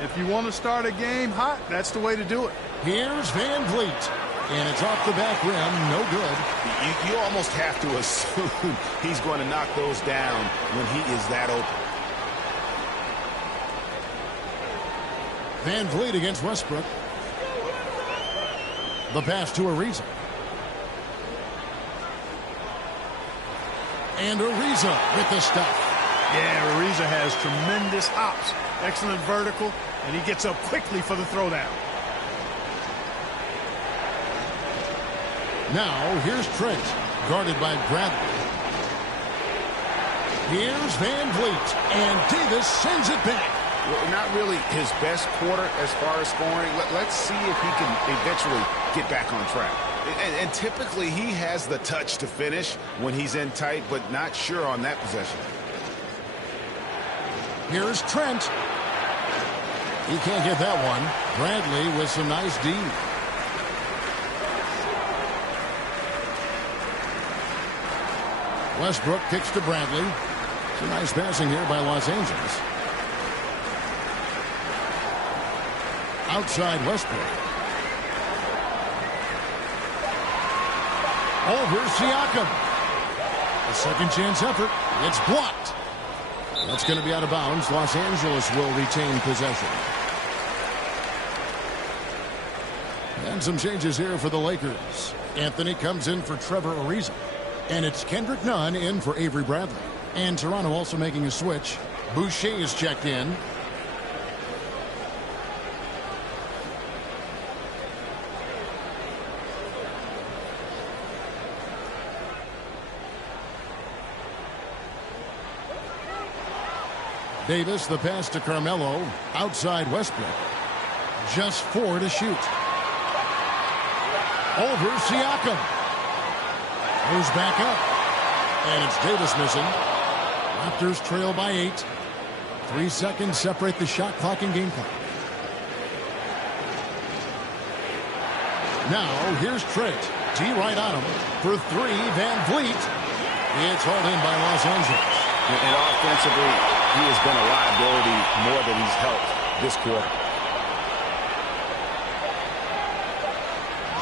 if you want to start a game hot, that's the way to do it. Here's Van Vliet, and it's off the back rim, no good. You almost have to assume he's going to knock those down when he is that open. Van Vliet against Westbrook. The pass to Ariza. And Ariza with the stuff. Yeah, Ariza has tremendous hops. Excellent vertical, and he gets up quickly for the throwdown. Now, here's Trent, guarded by Bradley. Here's Van Vliet, and Davis sends it back. Well, not really his best quarter as far as scoring. Let's see if he can eventually get back on track. And typically he has the touch to finish when he's in tight, but not sure on that possession. Here's Trent. He can't get that one. Bradley with some nice D. Westbrook kicks to Bradley. Some nice passing here by Los Angeles. Outside Westbrook. Over Siakam. A second chance effort. It's blocked. That's going to be out of bounds. Los Angeles will retain possession. And some changes here for the Lakers. Anthony comes in for Trevor Ariza. And it's Kendrick Nunn in for Avery Bradley. And Toronto also making a switch. Boucher is checked in. Davis, the pass to Carmelo. Outside Westbrook. Just 4 to shoot. Over Siakam. Moves back up. And it's Davis missing. Raptors trail by 8. 3 seconds separate the shot clock and game clock. Now, here's Trent. T right on him. For 3, Van Vliet. It's hauled in by Los Angeles. And offensively, he has been a liability more than he's helped this quarter.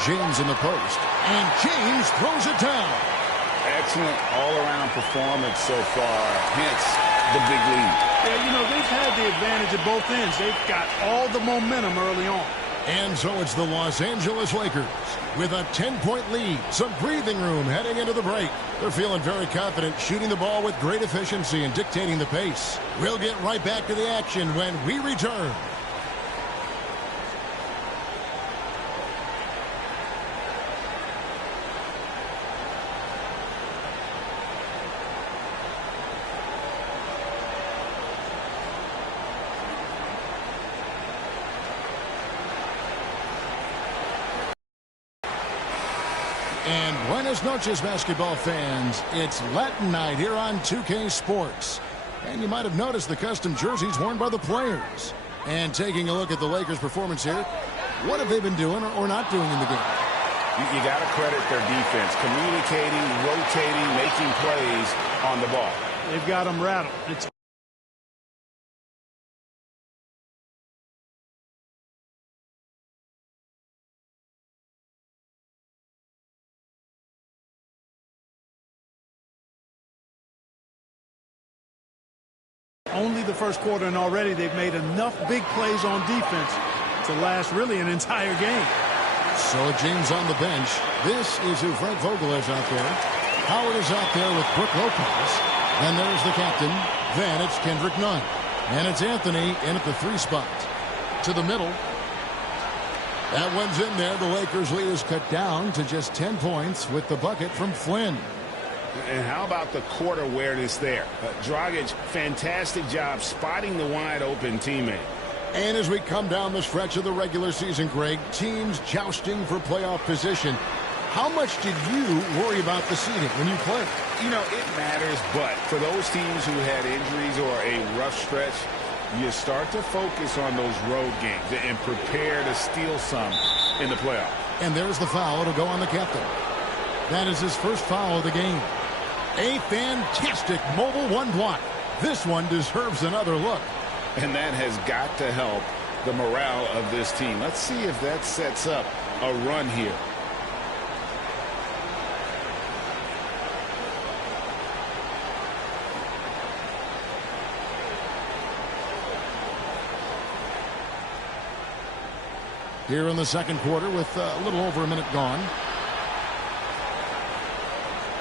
James in the post. And James throws it down. Excellent all-around performance so far, hence the big lead. Yeah, you know, they've had the advantage at both ends. They've got all the momentum early on. And so it's the Los Angeles Lakers with a 10-point lead. Some breathing room heading into the break. They're feeling very confident, shooting the ball with great efficiency and dictating the pace. We'll get right back to the action when we return. And buenas noches, basketball fans. It's Latin night here on 2K Sports. And you might have noticed the custom jerseys worn by the players. And taking a look at the Lakers' performance here, what have they been doing or not doing in the game? You got to credit their defense, communicating, rotating, making plays on the ball. They've got them rattled. It's only the first quarter, and already they've made enough big plays on defense to last really an entire game. So James on the bench. This is who Frank Vogel is out there. Howard is out there with Brook Lopez. Then there's the captain. Then it's Kendrick Nunn. And it's Anthony in at the 3 spot. To the middle. That one's in there. The Lakers lead is cut down to just 10 points with the bucket from Flynn. And how about the court awareness there? Dragic, fantastic job spotting the wide open teammate. And as we come down the stretch of the regular season, Greg, teams jousting for playoff position. How much did you worry about the seeding when you played? You know, it matters, but for those teams who had injuries or a rough stretch, you start to focus on those road games and prepare to steal some in the playoffs. And there's the foul. It'll go on the captain. That is his first foul of the game. A fantastic mobile one block. This one deserves another look. And that has got to help the morale of this team. Let's see if that sets up a run here. Here in the second quarter with a little over a minute gone.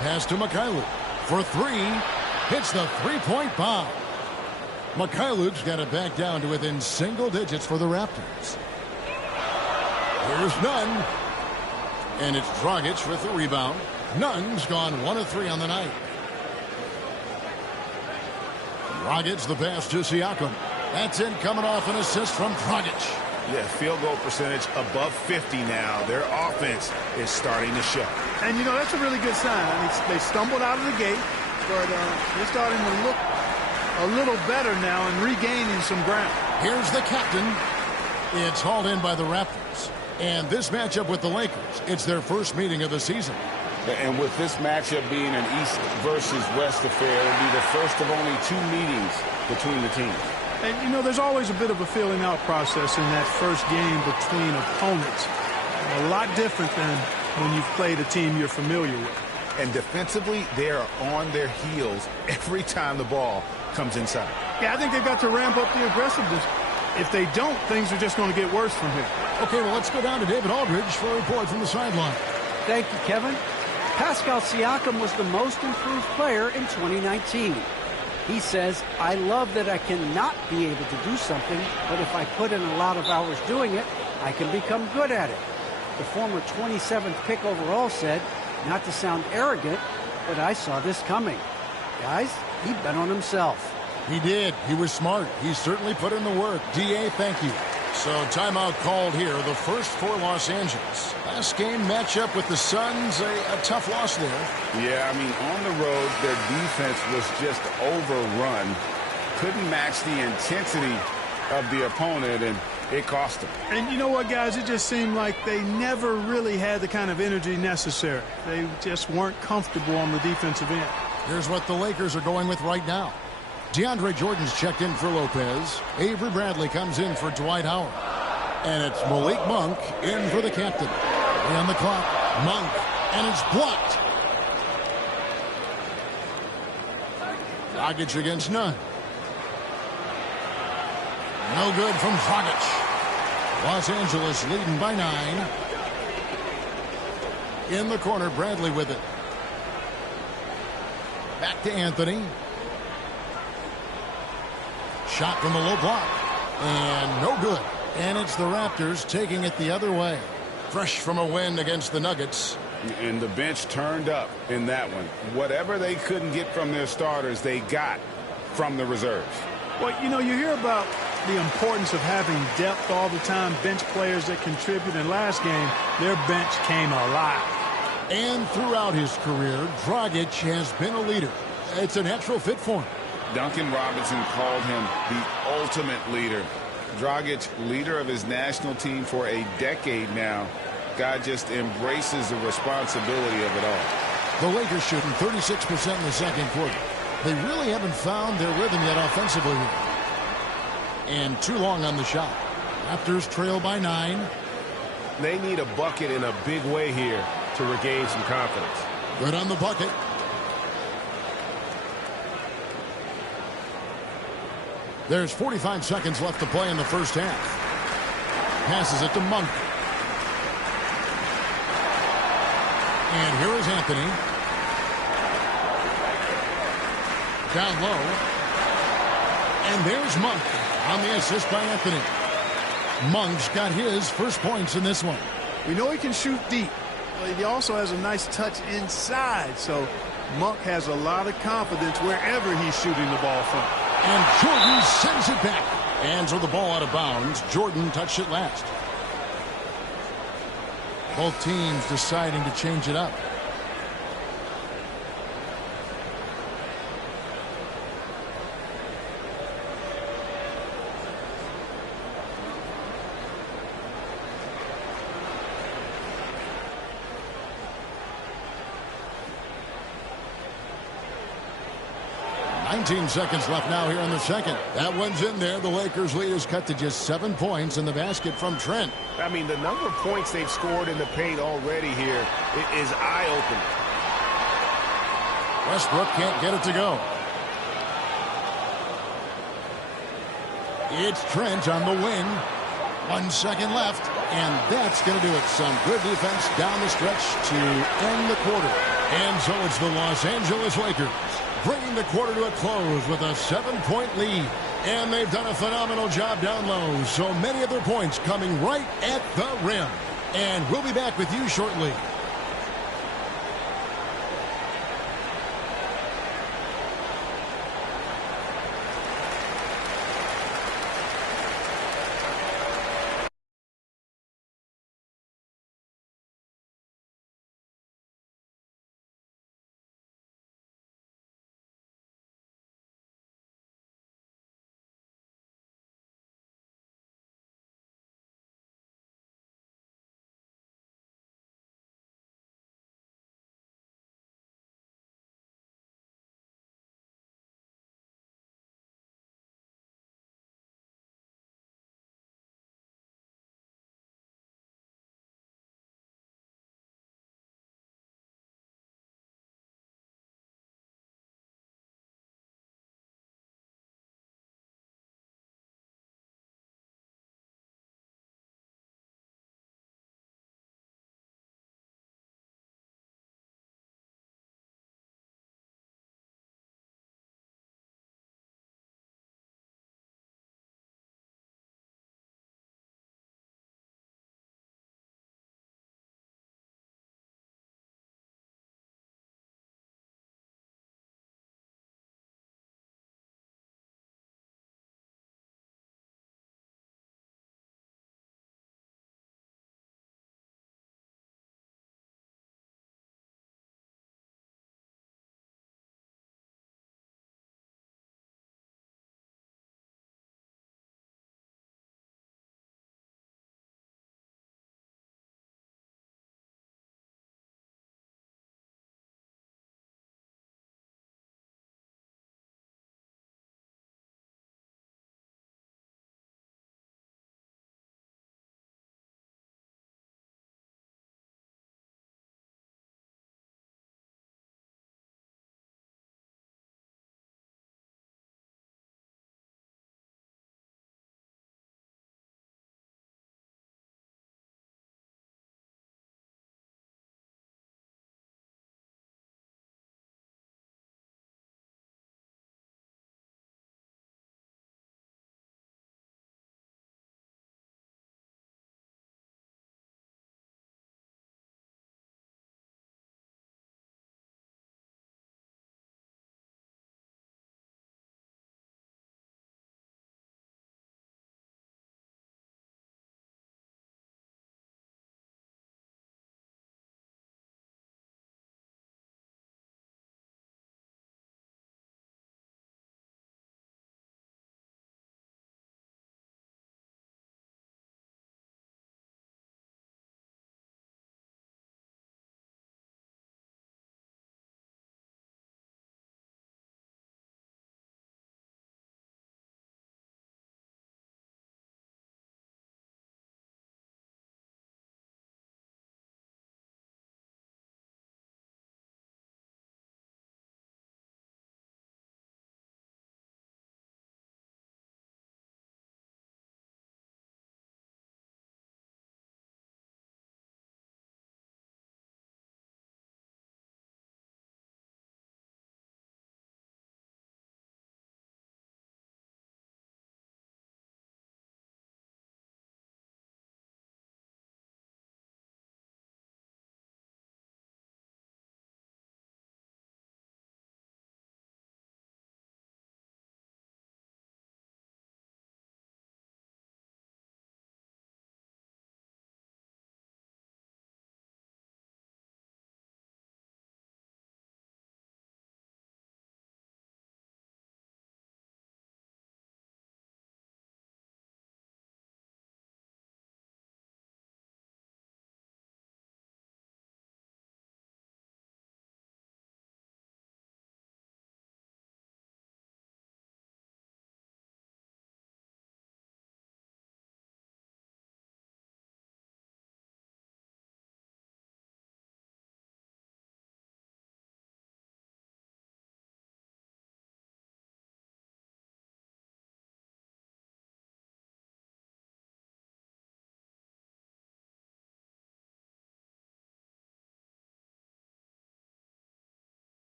Pass to Mikhailuk for three. Hits the three-point bomb. Mikhailuk's got it back down to within single digits for the Raptors. Here's Nunn. And it's Dragic with the rebound. Nunn's gone 1 of 3 on the night. Dragic the pass to Siakam. That's in coming off an assist from Dragic. Yeah, field goal percentage above 50 now. Their offense is starting to show. And, you know, that's a really good sign. I mean, they stumbled out of the gate, but they're starting to look a little better now and regaining some ground. Here's the captain. It's hauled in by the Raptors. And this matchup with the Lakers, it's their first meeting of the season. And with this matchup being an East versus West affair, it'll be the first of only 2 meetings between the teams. And, you know, there's always a bit of a filling out process in that first game between opponents. A lot different than when you've played a team you're familiar with. And defensively, they are on their heels every time the ball comes inside. Yeah, I think they've got to ramp up the aggressiveness. If they don't, things are just going to get worse from here. Okay, well, let's go down to David Aldridge for a report from the sideline. Thank you, Kevin. Pascal Siakam was the most improved player in 2019. He says, I love that I cannot be able to do something, but if I put in a lot of hours doing it, I can become good at it. The former 27th pick overall said, not to sound arrogant, but I saw this coming. Guys, he bet on himself. He did. He was smart. He certainly put in the work. D.A., thank you. So timeout called here, the first for Los Angeles. Last game matchup with the Suns, a tough loss there. Yeah, I mean, on the road, their defense was just overrun. Couldn't match the intensity of the opponent, and it cost them. And you know what, guys? It just seemed like they never really had the kind of energy necessary. They just weren't comfortable on the defensive end. Here's what the Lakers are going with right now. DeAndre Jordan's checked in for Lopez. Avery Bradley comes in for Dwight Howard. And it's Malik Monk in for the captain. On the clock, Monk, and it's blocked. Dragic against Nunn. No good from Dragic. Los Angeles leading by 9. In the corner, Bradley with it. Back to Anthony. Shot from the low block. And no good. And it's the Raptors taking it the other way. Fresh from a win against the Nuggets. And the bench turned up in that one. Whatever they couldn't get from their starters, they got from the reserves. Well, you know, you hear about the importance of having depth all the time, bench players that contribute. In last game, their bench came alive. And throughout his career, Dragic has been a leader. It's a natural fit for him. Duncan Robinson called him the ultimate leader. Dragic, leader of his national team for a decade now. Guy just embraces the responsibility of it all. The Lakers shooting 36% in the second quarter. They really haven't found their rhythm yet offensively here. And too long on the shot. Raptors trail by 9. They need a bucket in a big way here to regain some confidence. Good on the bucket. There's 45 seconds left to play in the first half. Passes it to Monk. And here is Anthony. Down low. And there's Monk on the assist by Anthony. Monk's got his first points in this one. We know he can shoot deep, but he also has a nice touch inside. So Monk has a lot of confidence wherever he's shooting the ball from. And Jordan sends it back. And so the ball out of bounds. Jordan touched it last. Both teams deciding to change it up. Seconds left now here in the second. That one's in there. The Lakers lead is cut to just 7 points in the basket from Trent. I mean, the number of points they've scored in the paint already here is eye-opening. Westbrook can't get it to go. It's Trent on the wing. 1 second left, and that's going to do it. Some good defense down the stretch to end the quarter. And so it's the Los Angeles Lakers bringing the quarter to a close with a 7-point lead. And they've done a phenomenal job down low. So many of their points coming right at the rim. And we'll be back with you shortly.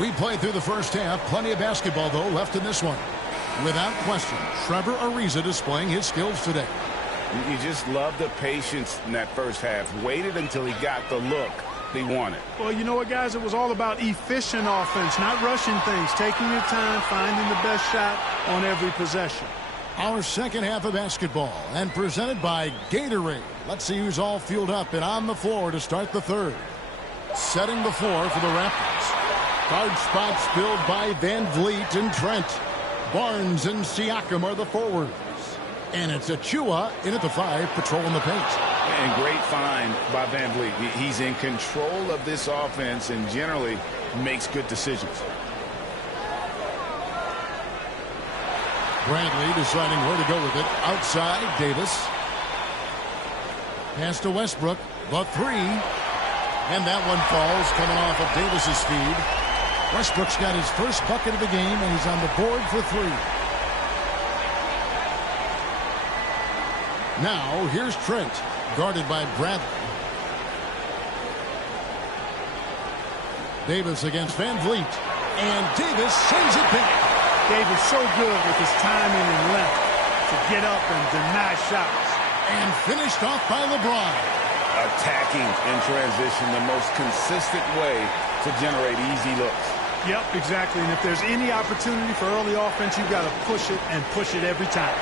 We played through the first half. Plenty of basketball, though, left in this one. Without question, Trevor Ariza displaying his skills today. You just love the patience in that first half. Waited until he got the look he wanted. Well, you know what, guys? It was all about efficient offense, not rushing things, taking your time, finding the best shot on every possession. Our second half of basketball, and presented by Gatorade. Let's see who's all fueled up and on the floor to start the third. Setting the floor for the Raptors. Guard spots filled by Van Vliet and Trent. Barnes and Siakam are the forwards. And it's Achua in at the 5, patrolling the paint. And great find by Van Vliet. He's in control of this offense and generally makes good decisions. Bradley deciding where to go with it. Outside, Davis. Pass to Westbrook. The 3. And that one falls, coming off of Davis's feed. Westbrook's got his first bucket of the game, and he's on the board for 3. Now, here's Trent, guarded by Bradley. Davis against Van Vliet. And Davis sends it back. Davis so good with his timing and length to get up and deny shots. And finished off by LeBron. Attacking in transition, the most consistent way to generate easy looks. Yep, exactly. And if there's any opportunity for early offense, you've got to push it and push it every time.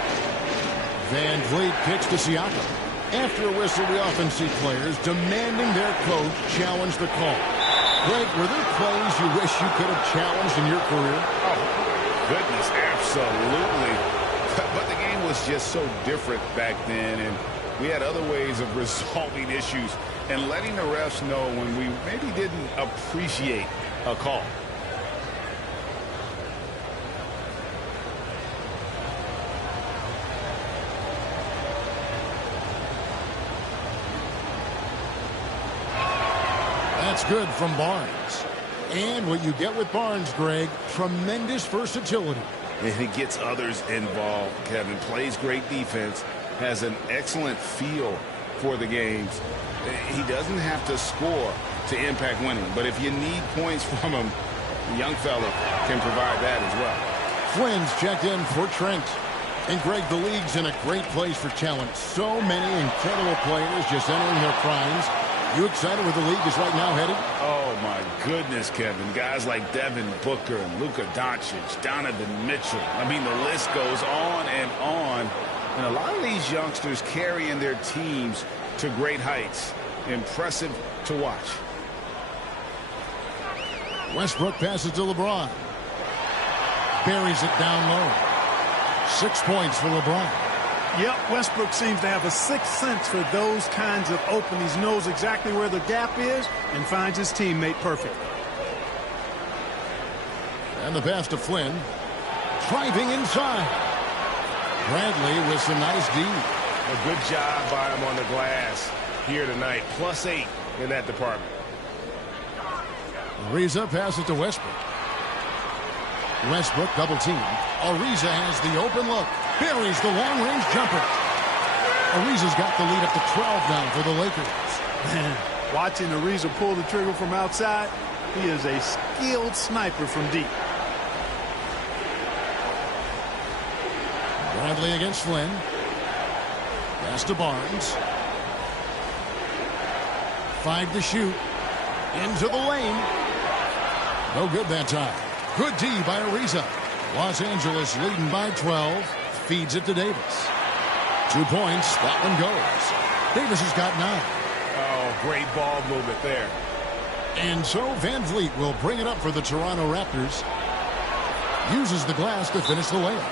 Van Vliet kicks to Siakam. After a whistle, we often see players demanding their coach challenge the call. Greg, were there plays you wish you could have challenged in your career? Oh, goodness, absolutely. But the game was just so different back then, and we had other ways of resolving issues and letting the refs know when we maybe didn't appreciate a call. That's good from Barnes. And what you get with Barnes, Greg, tremendous versatility. And he gets others involved. Kevin plays great defense, has an excellent feel for the games. He doesn't have to score to impact winning, but if you need points from him, the young fella can provide that as well. Flynn's checked in for Trent. And Greg, the league's in a great place for talent. So many incredible players just entering their primes. You excited where the league is right now headed? Oh, my goodness, Kevin. Guys like Devin Booker and Luka Doncic, Donovan Mitchell. I mean, the list goes on and on. And a lot of these youngsters carrying their teams to great heights. Impressive to watch. Westbrook passes to LeBron. Buries it down low. 6 points for LeBron. Yep, Westbrook seems to have a sixth sense for those kinds of openings. He knows exactly where the gap is and finds his teammate perfect. And the pass to Flynn. Driving inside. Bradley with some nice D. A good job by him on the glass here tonight. +8 in that department. Ariza passes to Westbrook. Westbrook double team. Ariza has the open look. Buries the long-range jumper. Ariza's got the lead up to 12 now for the Lakers. Man, watching Ariza pull the trigger from outside, he is a skilled sniper from deep. Bradley against Flynn. Pass to Barnes. 5 to shoot. Into the lane. No good that time. Good D by Ariza. Los Angeles leading by 12. Feeds it to Davis. 2 points. That one goes. Davis has got 9. Oh, great ball movement there. And so Van Vliet will bring it up for the Toronto Raptors. Uses the glass to finish the layup.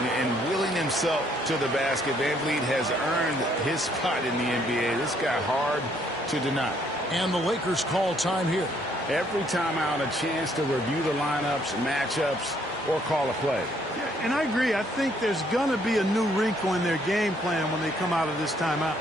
And willing himself to the basket, Van Vliet has earned his spot in the NBA. This guy hard to deny. And the Lakers call time here. Every time out, a chance to review the lineups, matchups, or call a play. Yeah, and I agree. I think there's going to be a new wrinkle in their game plan when they come out of this timeout.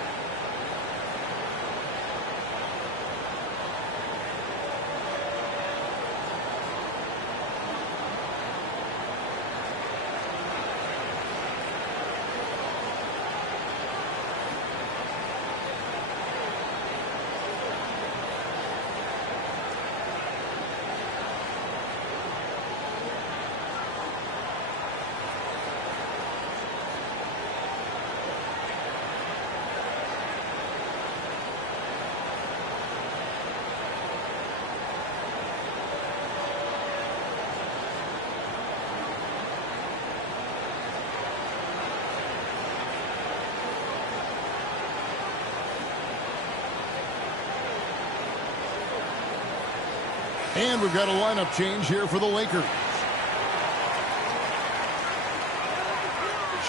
And we've got a lineup change here for the Lakers.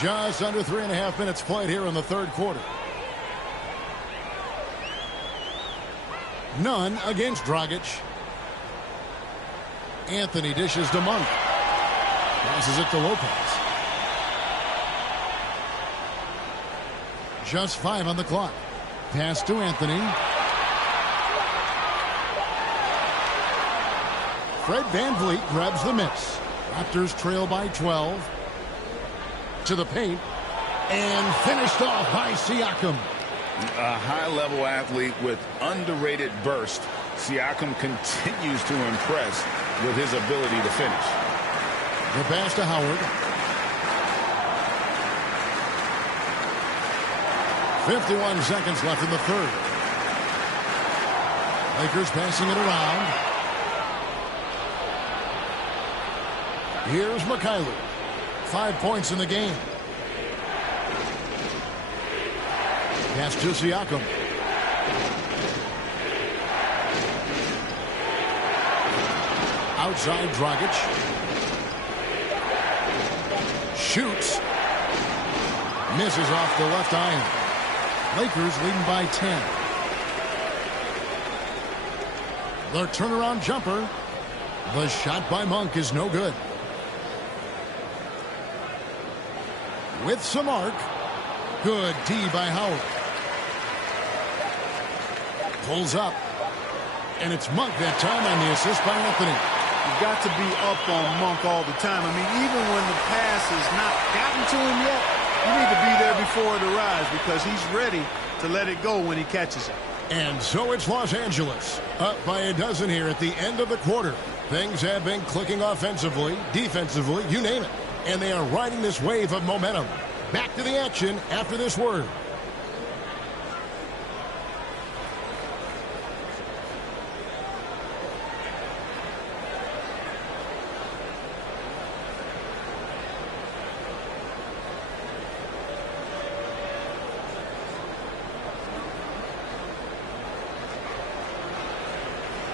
Just under 3.5 minutes played here in the third quarter. None against Dragic. Anthony dishes to Monk. Passes it to Lopez. Just 5 on the clock. Pass to Anthony. Fred VanVleet grabs the miss. Raptors trail by 12. To the paint. And finished off by Siakam. A high-level athlete with underrated burst. Siakam continues to impress with his ability to finish. The pass to Howard. 51 seconds left in the third. Lakers passing it around. Here's Mikhailuk. 5 points in the game. Pass to Siakam. Outside Dragic. Shoots. Misses off the left iron. Lakers leading by 10. The turnaround jumper. The shot by Monk is no good. With some arc. Good D by Howard. Pulls up. And it's Monk that time on the assist by Anthony. You've got to be up on Monk all the time. I mean, even when the pass has not gotten to him yet, you need to be there before it arrives because he's ready to let it go when he catches it. And so it's Los Angeles, up by a dozen here at the end of the quarter. Things have been clicking offensively, defensively, you name it. And they are riding this wave of momentum. Back to the action after this word.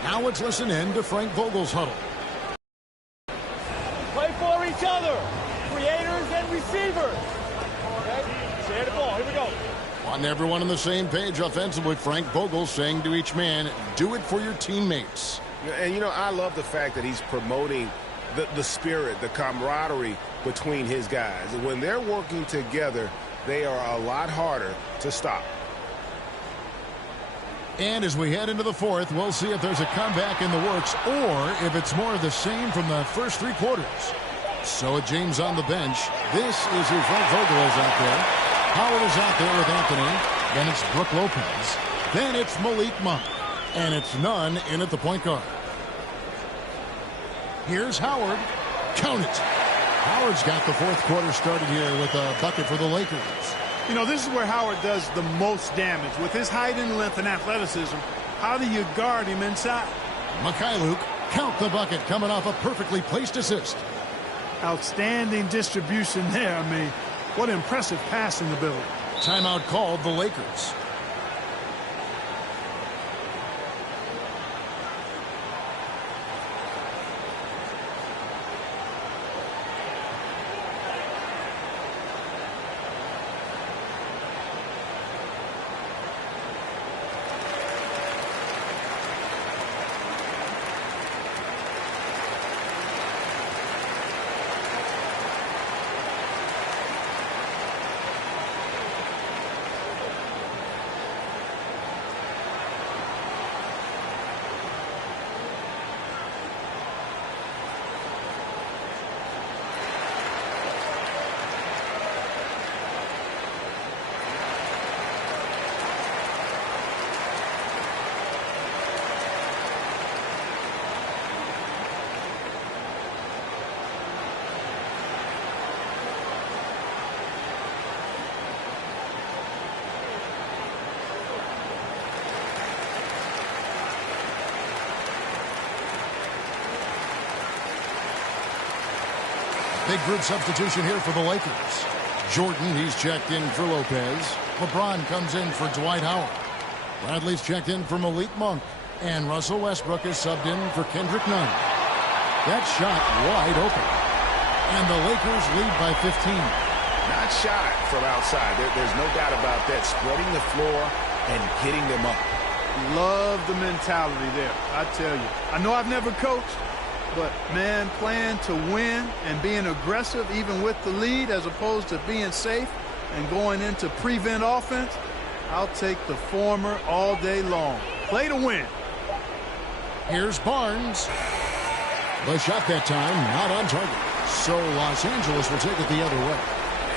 Now let's listen in to Frank Vogel's huddle. Play for each other, creators and receivers. Okay, share the ball. Here we go. Want everyone on the same page offensively. Frank Vogel saying to each man, do it for your teammates. And, you know, I love the fact that he's promoting the spirit, the camaraderie between his guys. When they're working together, they are a lot harder to stop. And as we head into the fourth, we'll see if there's a comeback in the works or if it's more of the same from the first 3 quarters. So with James on the bench, this is who Frank Vogel is out there. Howard is out there with Anthony. Then it's Brook Lopez. Then it's Malik Monk. And it's none in at the point guard. Here's Howard. Count it. Howard's got the fourth quarter started here with a bucket for the Lakers. You know, this is where Howard does the most damage. With his height and length and athleticism, how do you guard him inside? Mikhailuk, count the bucket, coming off a perfectly placed assist. Outstanding distribution there. I mean, what impressive passing ability. Timeout called the Lakers. Big group substitution here for the Lakers. Jordan, he's checked in for Lopez. LeBron comes in for Dwight Howard. Bradley's checked in for Malik Monk. And Russell Westbrook is subbed in for Kendrick Nunn. That shot wide open. And the Lakers lead by 15. Not shot from outside. There's no doubt about that. Spreading the floor and getting them up. Love the mentality there, I tell you. I know I've never coached, but, man, playing to win and being aggressive even with the lead as opposed to being safe and going into prevent offense, I'll take the former all day long. Play to win. Here's Barnes. The shot that time not on target. So Los Angeles will take it the other way.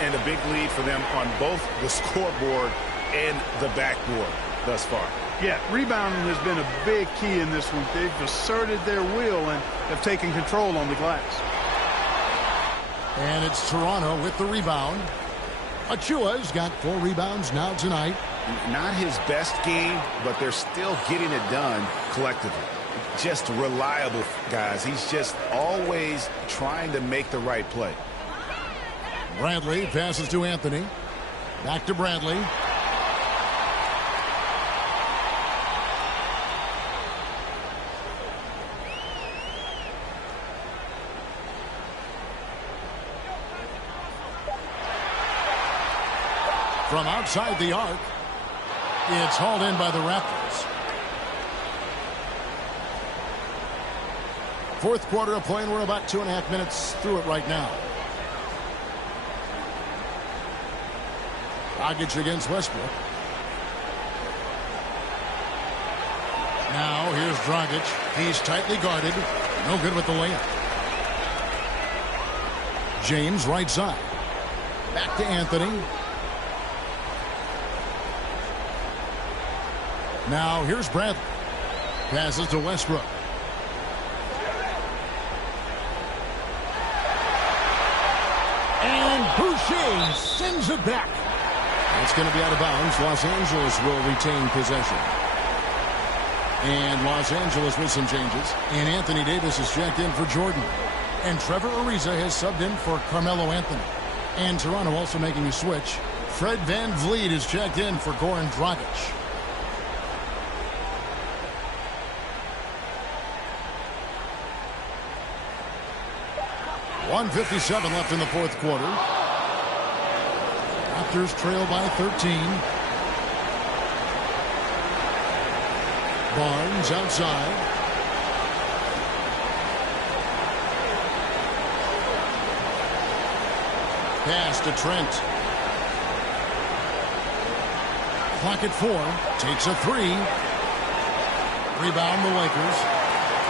And a big lead for them on both the scoreboard and the backboard thus far. Yeah, rebounding has been a big key in this one. They've asserted their will and have taken control on the glass. And it's Toronto with the rebound. Achua's got 4 rebounds now tonight. Not his best game, but they're still getting it done collectively. Just reliable, guys. He's just always trying to make the right play. Bradley passes to Anthony. Back to Bradley. From outside the arc, it's hauled in by the Raptors. Fourth quarter of play, and we're about 2.5 minutes through it right now. Dragic against Westbrook. Now here's Dragic. He's tightly guarded. No good with the layup. James right side. Back to Anthony. Now here's Bradley. Passes to Westbrook. And Boucher sends it back. It's going to be out of bounds. Los Angeles will retain possession. And Los Angeles with some changes. And Anthony Davis is checked in for Jordan. And Trevor Ariza has subbed in for Carmelo Anthony. And Toronto also making a switch. Fred VanVleet is checked in for Goran Dragic. .157 left in the fourth quarter. Raptors trail by 13. Barnes outside. Pass to Trent. Clock at 4. Takes a 3. Rebound the Lakers.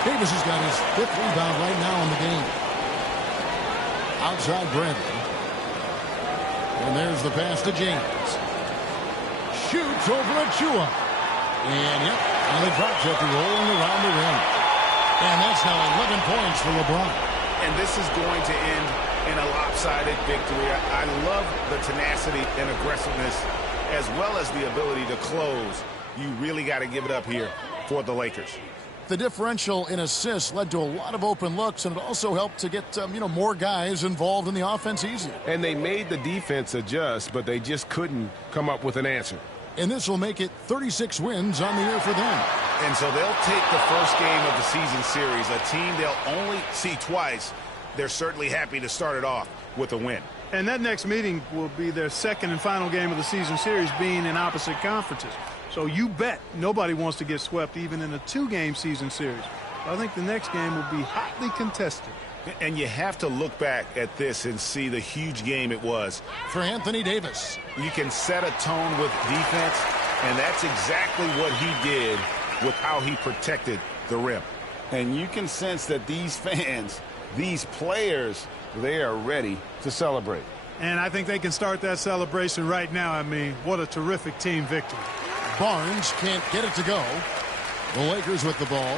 Davis has got his 5th rebound right now in the game. Outside Bradley. And there's the pass to James. Shoots over Achua. And yep, finally drops after rolling around the rim. And that's now 11 points for LeBron. And this is going to end in a lopsided victory. I love the tenacity and aggressiveness as well as the ability to close. You really got to give it up here for the Lakers. The differential in assists led to a lot of open looks, and it also helped to get more guys involved in the offense easy. And they made the defense adjust, but they just couldn't come up with an answer. And this will make it 36 wins on the year for them. And so they'll take the first game of the season series, a team they'll only see twice. They're certainly happy to start it off with a win. And that next meeting will be their second and final game of the season series, being in opposite conferences. So you bet nobody wants to get swept even in a 2-game season series. I think the next game will be hotly contested. And you have to look back at this and see the huge game it was. For Anthony Davis. You can set a tone with defense, and that's exactly what he did with how he protected the rim. And you can sense that these fans, these players, they are ready to celebrate. And I think they can start that celebration right now. I mean, what a terrific team victory. Barnes can't get it to go. The Lakers with the ball.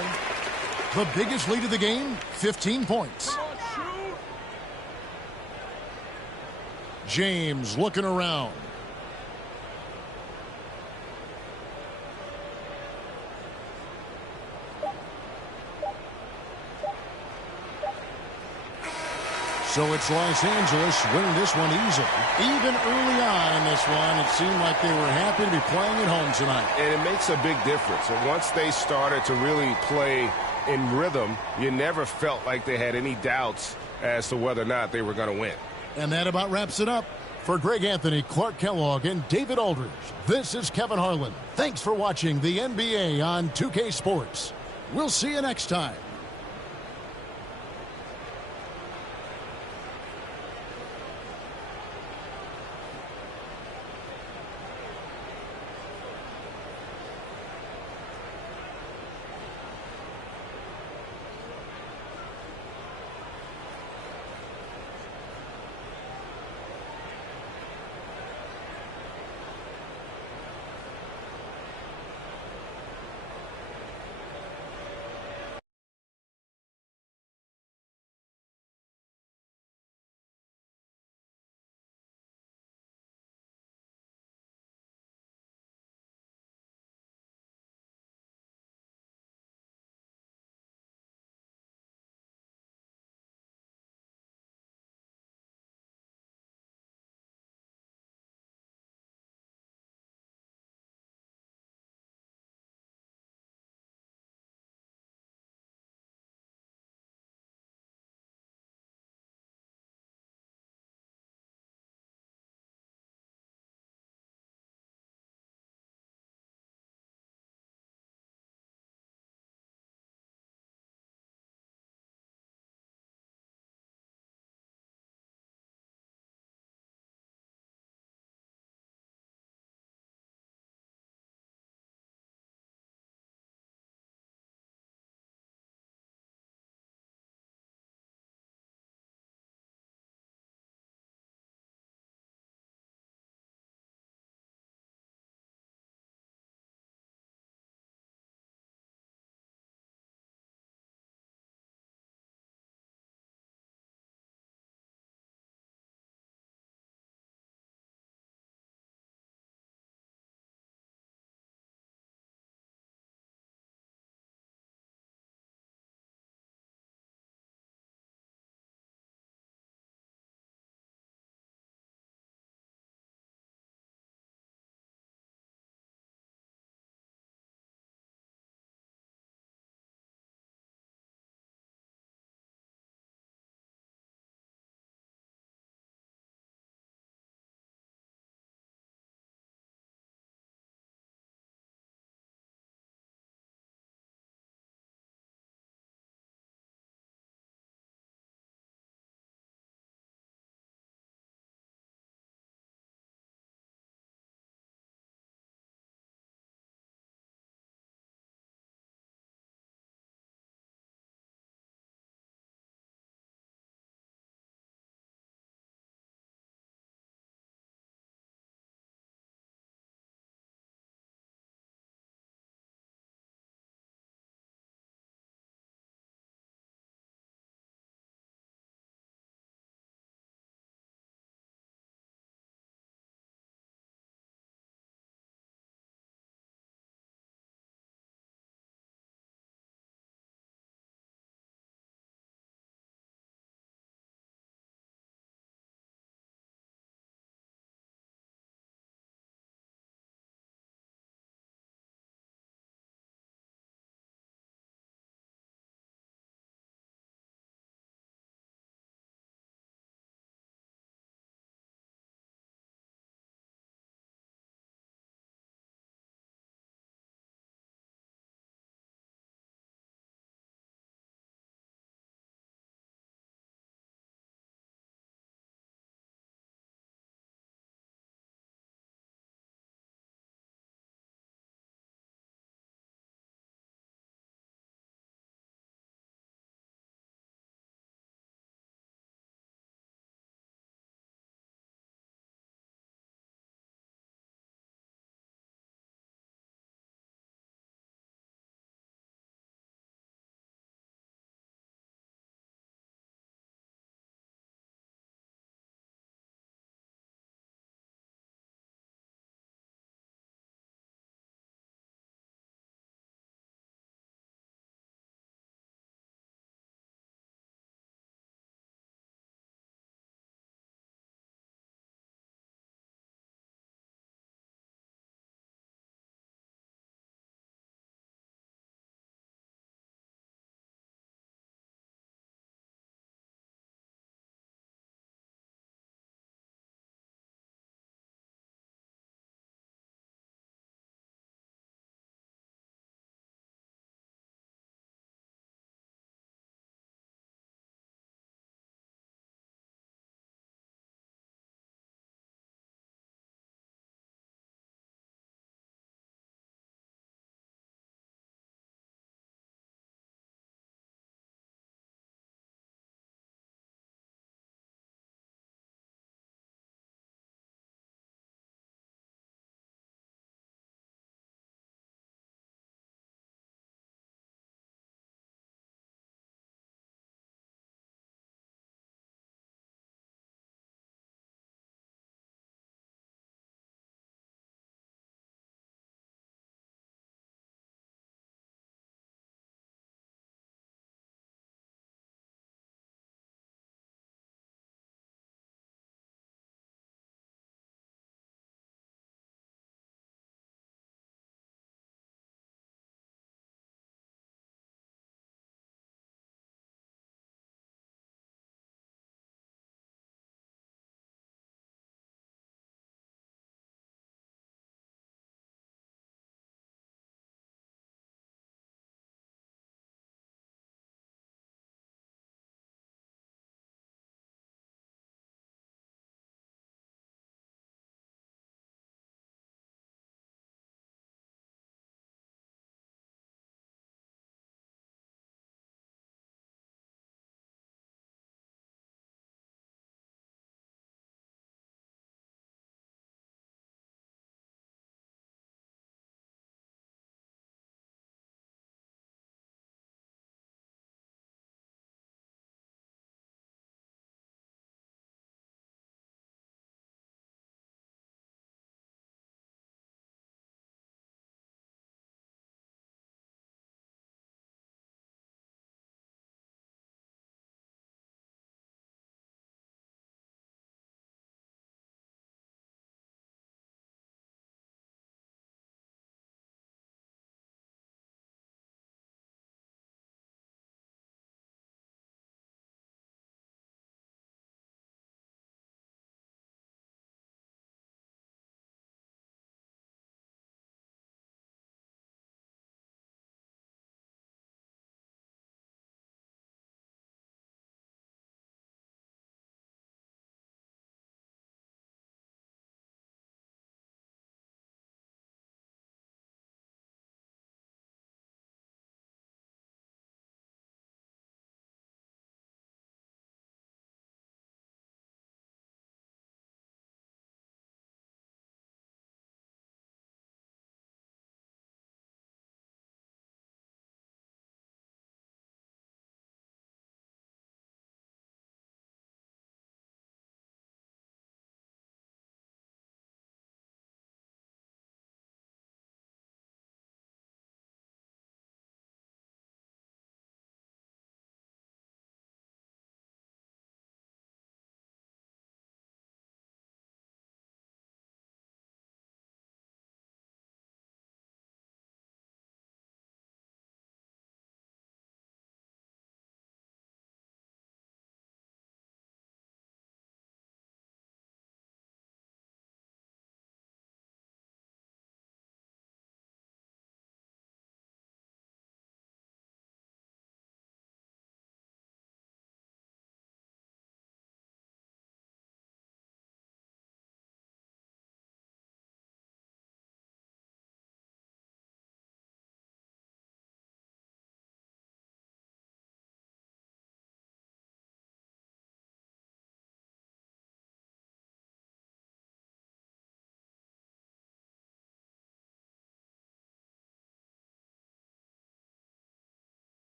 The biggest lead of the game, 15 points. James looking around. So it's Los Angeles winning this one easily. Even early on in this one, it seemed like they were happy to be playing at home tonight. And it makes a big difference. And once they started to really play in rhythm, you never felt like they had any doubts as to whether or not they were going to win. And that about wraps it up. For Greg Anthony, Clark Kellogg, and David Aldridge, this is Kevin Harlan. Thanks for watching the NBA on 2K Sports. We'll see you next time.